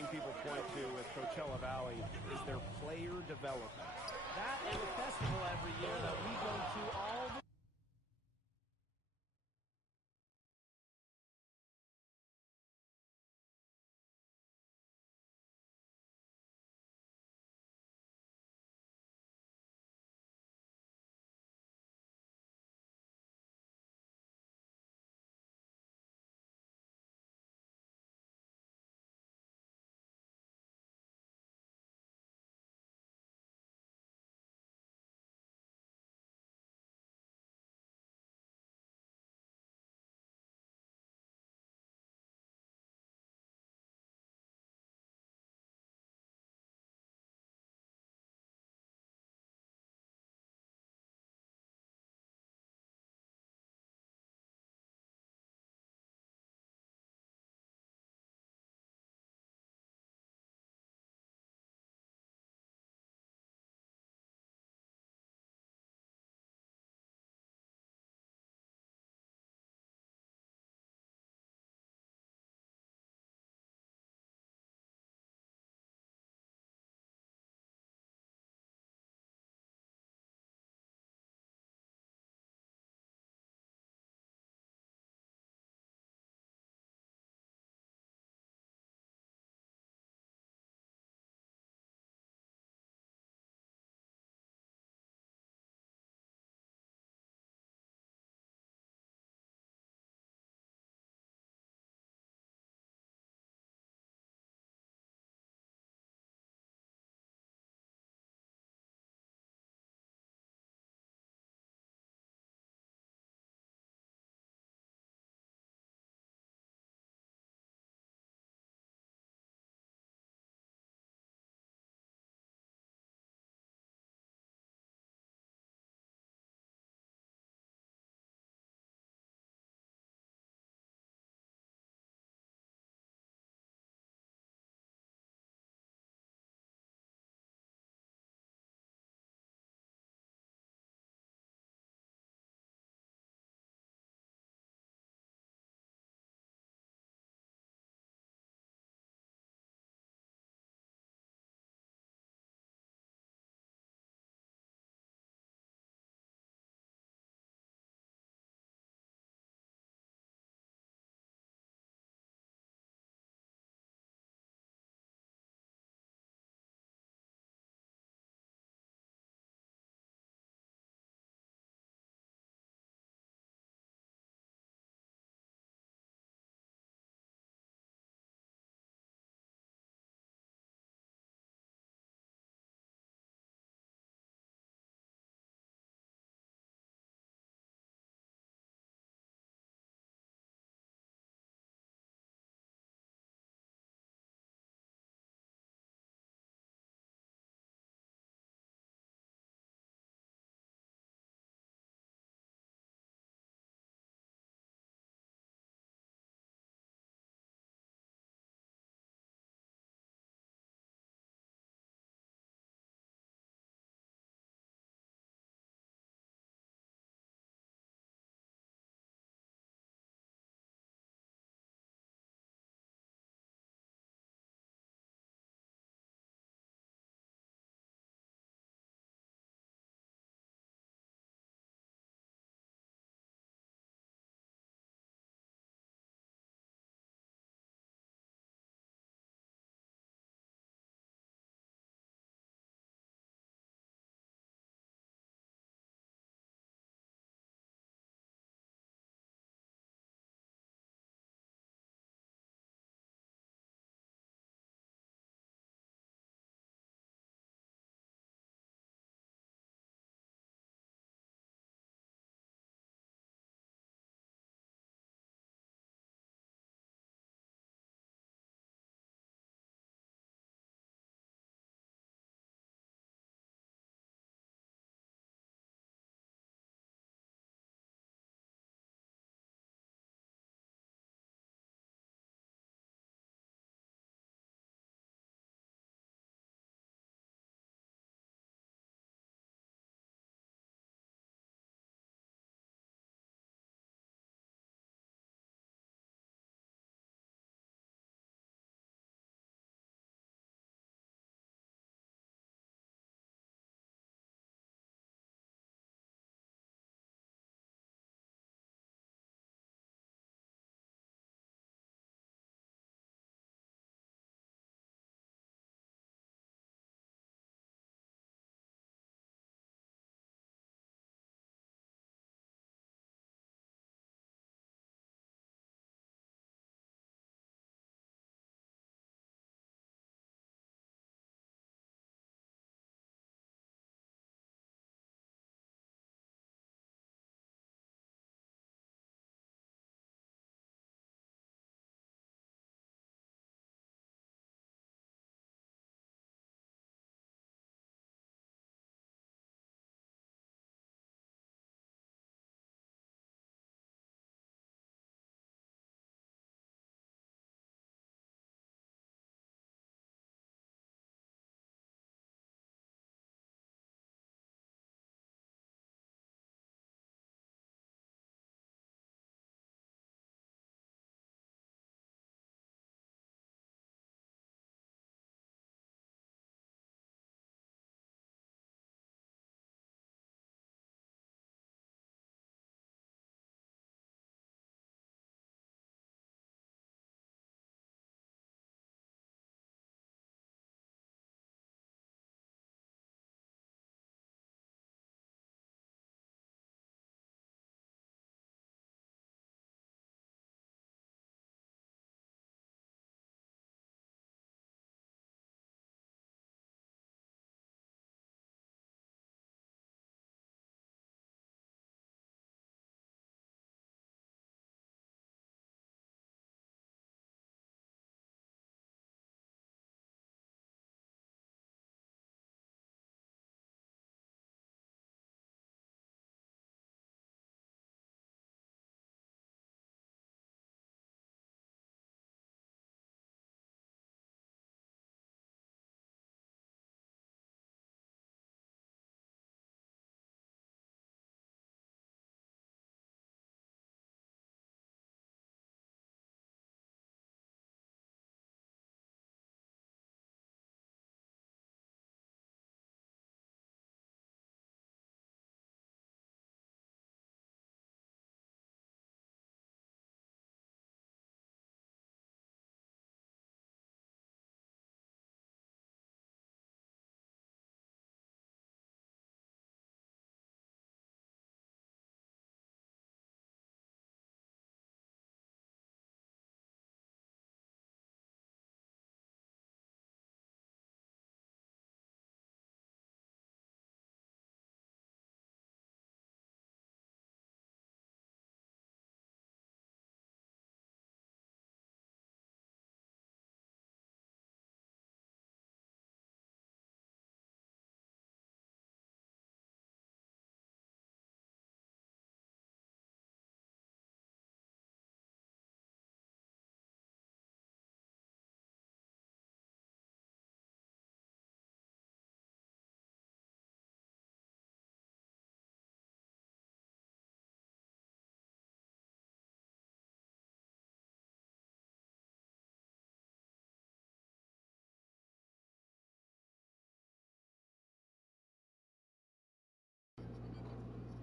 thing people point to with Coachella Valley is their player development. That and the festival every year that we go to all the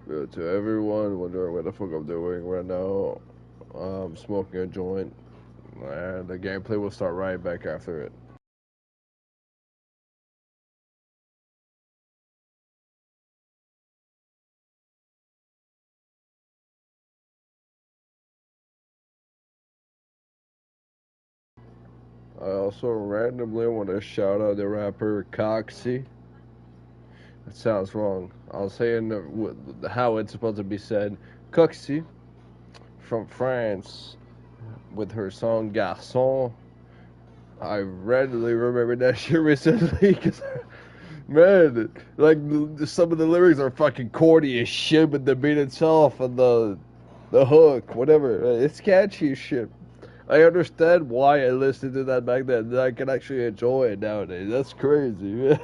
To everyone wondering what the fuck I'm doing right now, I'm smoking a joint, and the gameplay will start right back after it. I also randomly want to shout out the rapper Coxie. It sounds wrong. I'll say it how it's supposed to be said. Coxie from France with her song Garçon. I randomly remembered that shit recently because, man, like some of the lyrics are fucking corny as shit, but the beat itself and the hook, whatever, it's catchy as shit. I understand why I listened to that back then. I can actually enjoy it nowadays. That's crazy.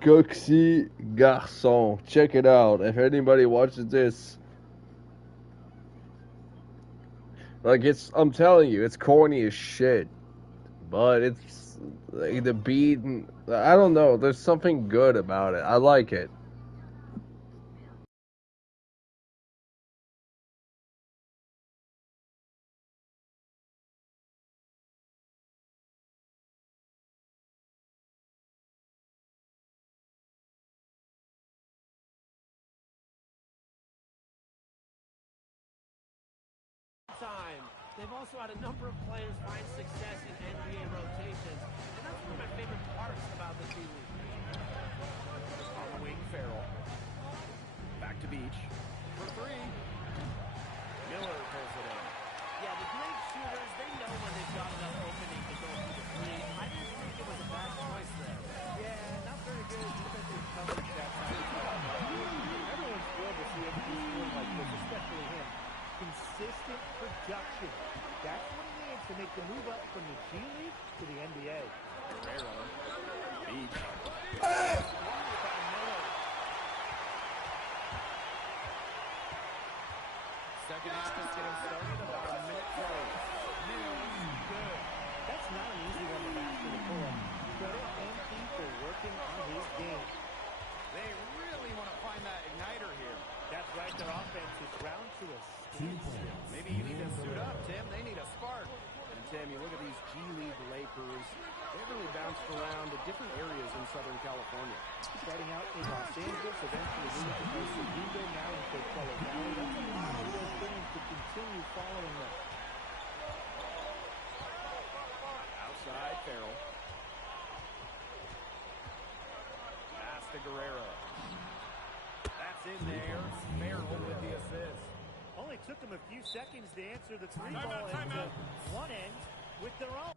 Coxie Garçon. Check it out. If anybody watches this, like, I'm telling you, it's corny as shit. But it's, like, the beat, I don't know. There's something good about it. I like it. Time. They've also had a number of players find success in NBA rotations, and that's one of my favorite parts about the G League. On the wing, Farrell. Back to Beach for three. Miller pulls it in. Yeah, the great shooters, they know when they've got enough opening to go for the three. I didn't think it was a bad choice there. Yeah, not very good defensive coverage that time. Everyone's thrilled to see him scoring like this, especially him. Consistent production. That's what he needs to make the move up from the G League to the NBA. Guerrero. Beach. Second half is getting started. About a minute played. Good. That's not an easy one to master to pull up. Credit MP for working on his game. They really want to find that igniter here. That's right. Their offense is ground to a standstill. Maybe you need to suit up, Tim. They need a spark. And Tim, you look at these G League Lakers. They really bounced around to different areas in Southern California. Starting out in Los Angeles, eventually moving to Costa Rica, now in Coachella Valley. That's a lot of those things to continue following them. Outside, Farrell. Pass to Guerrero. That's in there. Farrell with the assist. Only took them a few seconds to answer the three ball, and one end with their own.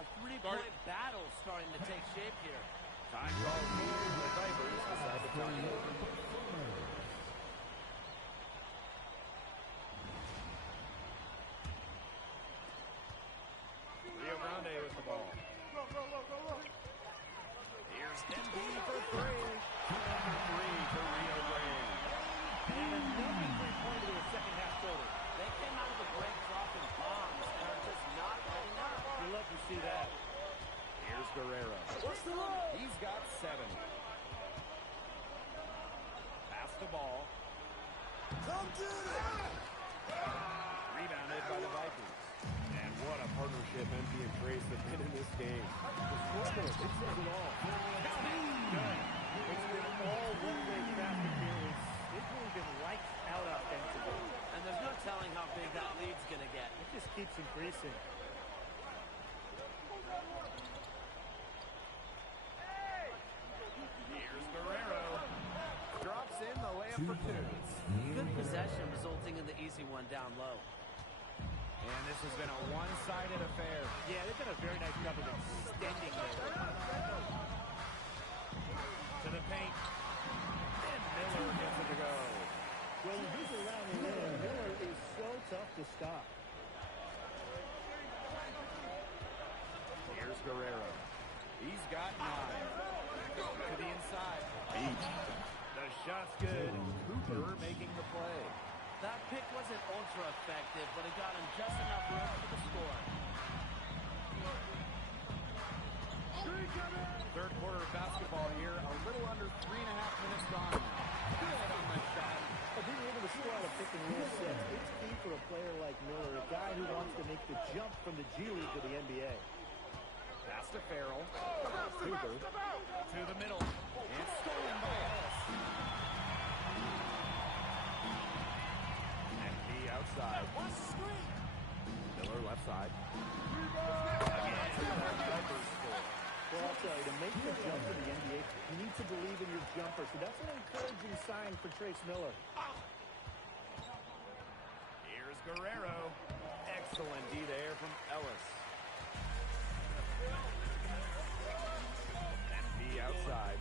A three-point battle starting to take shape here. Time called here. The Vipers decide to talk it over. Rio Grande with the ball. Here's MP for three. Number three for Rio Grande. And another three-pointer to the second half total. They came out of the break dropping bombs and are just not letting up. Guerrero. He's got 7. Pass the ball. Come get it! Rebounded by the Vipers. And what a partnership MP and Trace have been in this game. The scoreboard, it says it all. Good. It's been all one-way traffic here. It's really been lights out offensively. And there's no telling how big that lead's going to get. It just keeps increasing. Here's Guerrero. Drops in the layup for 2. Good possession resulting in the easy one down low. And this has been a one-sided affair. Yeah, they've done a very nice job of extending it. To the paint. And Miller gets it to go. Well, when he's around the rim, Miller is so tough to stop. Here's Guerrero. He's got 9. To the inside. Beach. The shot's good. Cooper making the play. That pick wasn't ultra effective, but it got him just enough room for the score. Third quarter of basketball here. A little under 3.5 minutes gone now. Good on the shot. Being able to score out of pick and roll sets, it's key for a player like Miller, a guy who wants to make the jump from the G League to the NBA. Pass to Farrell. Cooper. To the middle. And stolen by Ellis. Outside. Miller left side. Again, Vipers score. Well, I'll tell you, to make the jump to the NBA, you need to believe in your jumper. So that's an encouraging sign for Trace Miller. Here's Guerrero. Excellent D there from Ellis. MP outside.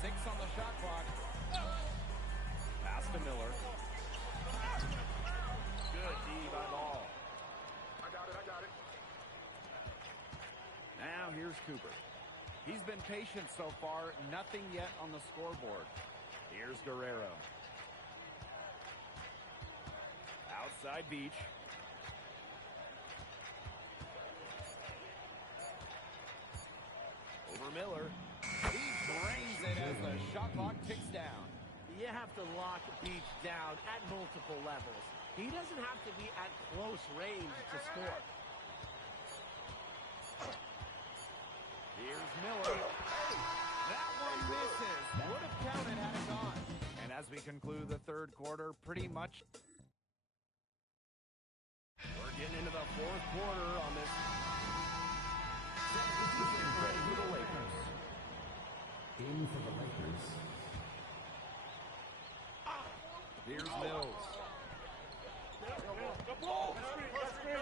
Six on the shot clock. Pass to Miller. Good D by Ball. I got it. Now here's Cooper. He's been patient so far. Nothing yet on the scoreboard. Here's Guerrero. Outside Beach. Over Miller. He drains it as the shot clock ticks down. You have to lock Beach down at multiple levels. He doesn't have to be at close range to score. Here's Miller. That one misses. Would have counted had it gone. And as we conclude the third quarter, pretty much We're getting into the fourth quarter on this 17 break for the Lakers. In for the Lakers. here's Mills. To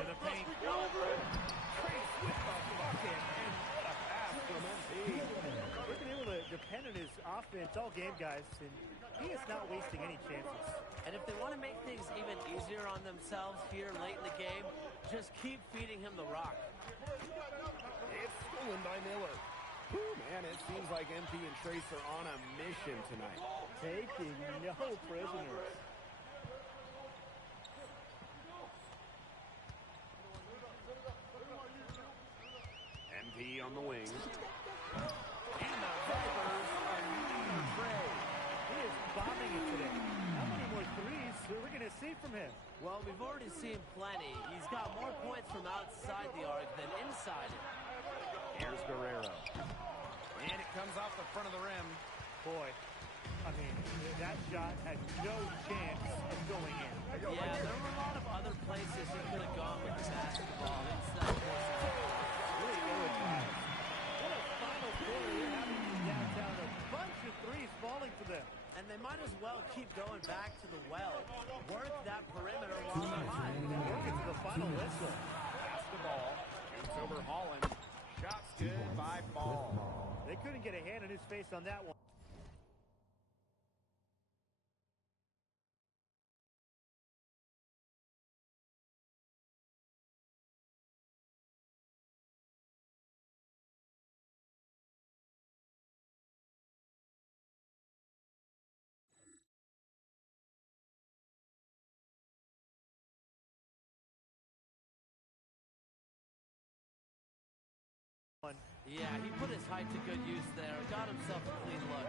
the paint. Trace with the bucket. And what a pass from MP. They've been able to depend on his offense all game, guys, and he is not wasting any chances. And if they want to make things even easier on themselves here late in the game, just keep feeding him the rock. It's stolen by Miller. Whew, man, it seems like MP and Trace are on a mission tonight. Taking no prisoners. MP on the wing. And the Vipers are leading Trey. He is bombing it today. How many more threes are we going to see from him? Well, we've already seen plenty. He's got more points from outside the arc than inside it. Here's Guerrero. And it comes off the front of the rim. Boy, I mean, that shot had no chance of going in. Yeah, there were a lot of other places he could have gone with the basketball inside the Really good pass. What a final quarter they're having downtown. A bunch of threes falling to them. And they might as well keep going back to the well. Work that perimeter while they're hot. Work it to the final whistle. Pass the ball. Shoots over Holland. Shots good by Ball. They couldn't get a hand in his face on that one. Yeah, he put his height to good use there. Got himself a clean look.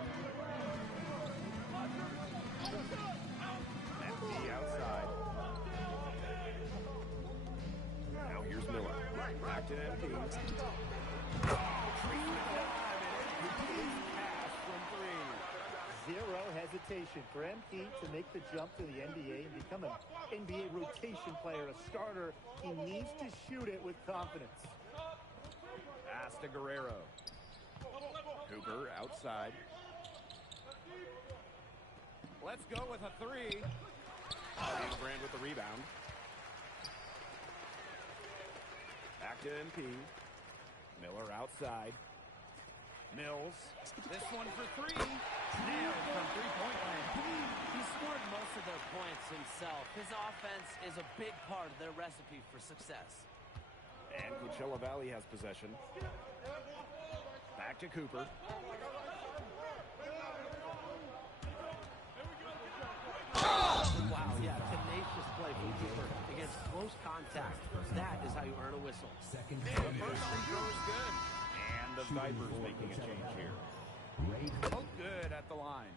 MP outside. Now here's Miller. Back to MP. Pass from three. Zero hesitation for MP to make the jump to the NBA and become an NBA rotation player, a starter. He needs to shoot it with confidence. Pass to Guerrero. Cooper outside. Let's go with a three. Brand with the rebound. Back to MP. Miller outside. Mills. This one for three. Nailed from three-point land. He scored most of their points himself. His offense is a big part of their recipe for success. And Coachella Valley has possession. Back to Cooper. Wow, yeah, tenacious play from Cooper against close contact. That is how you earn a whistle. Second The first free throw is good. And the Vipers making a change here. Both good at the line.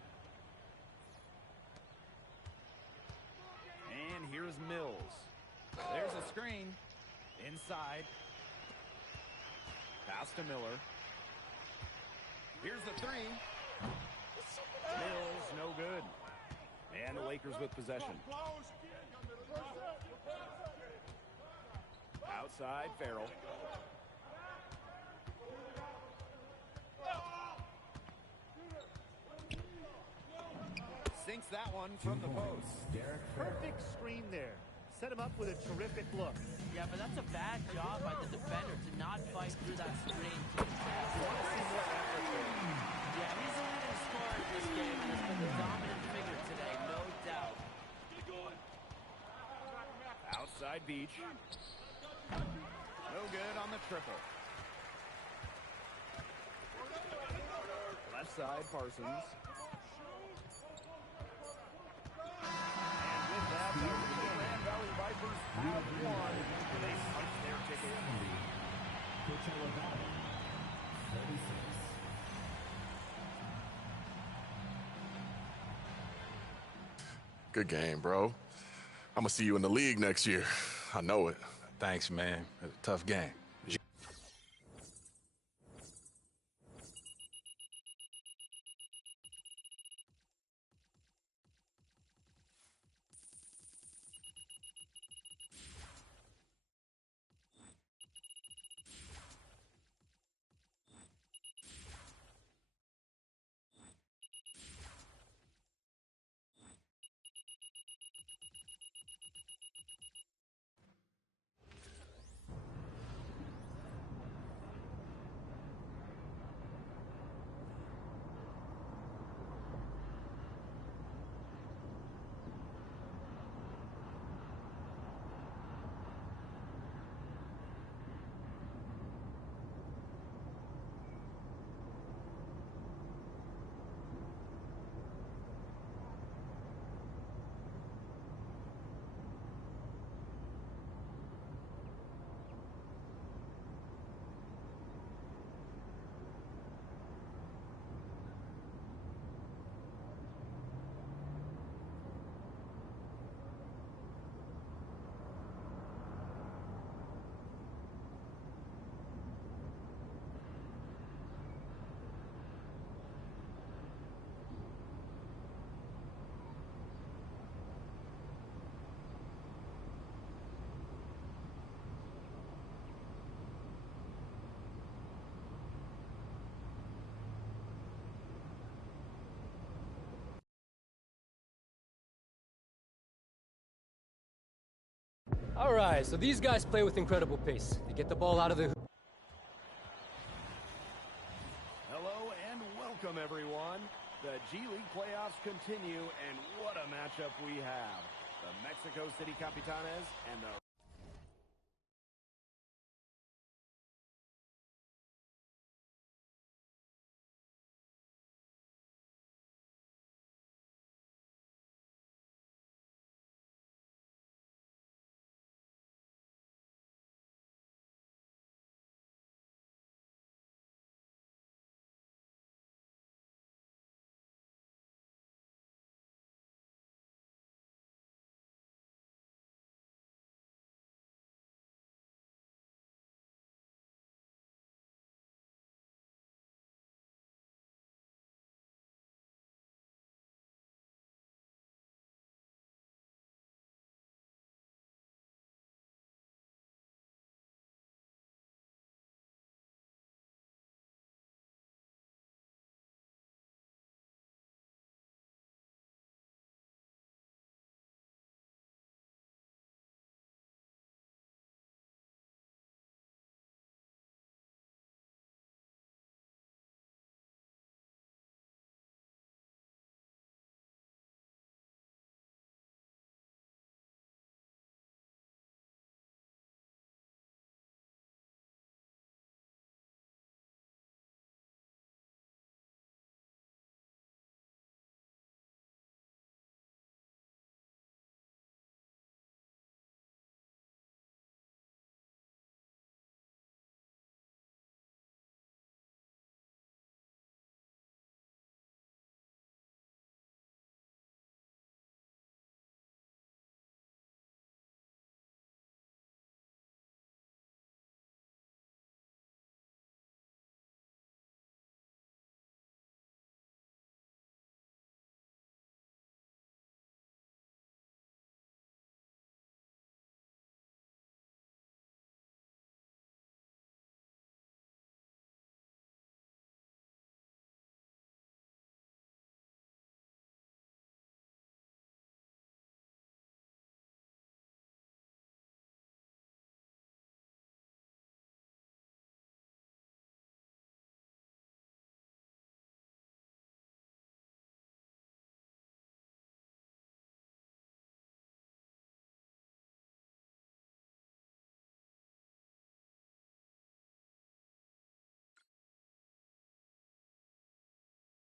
And here's Mills. There's a screen. Inside. Pass to Miller. Here's the three. Mills, no good. And the Lakers with possession. Outside, Farrell. Sinks that one from the post. Perfect screen there. Set him up with a terrific look. Yeah, but that's a bad job by the defender to not fight through that screen. Yeah, he's the leading scorer in this game and has been the dominant figure today, no doubt. Outside Beach. No good on the triple. Left side, Parsons. And with that, the Rio Grande Valley Vipers have won. They punch their ticket. Coachella Valley, 36. Good game, bro. I'm going to see you in the league next year. I know it. Thanks, man. It was a tough game. All right, so these guys play with incredible pace. They get the ball out of the hoop. Hello and welcome, everyone. The G League playoffs continue, and what a matchup we have. The Mexico City Capitanes and the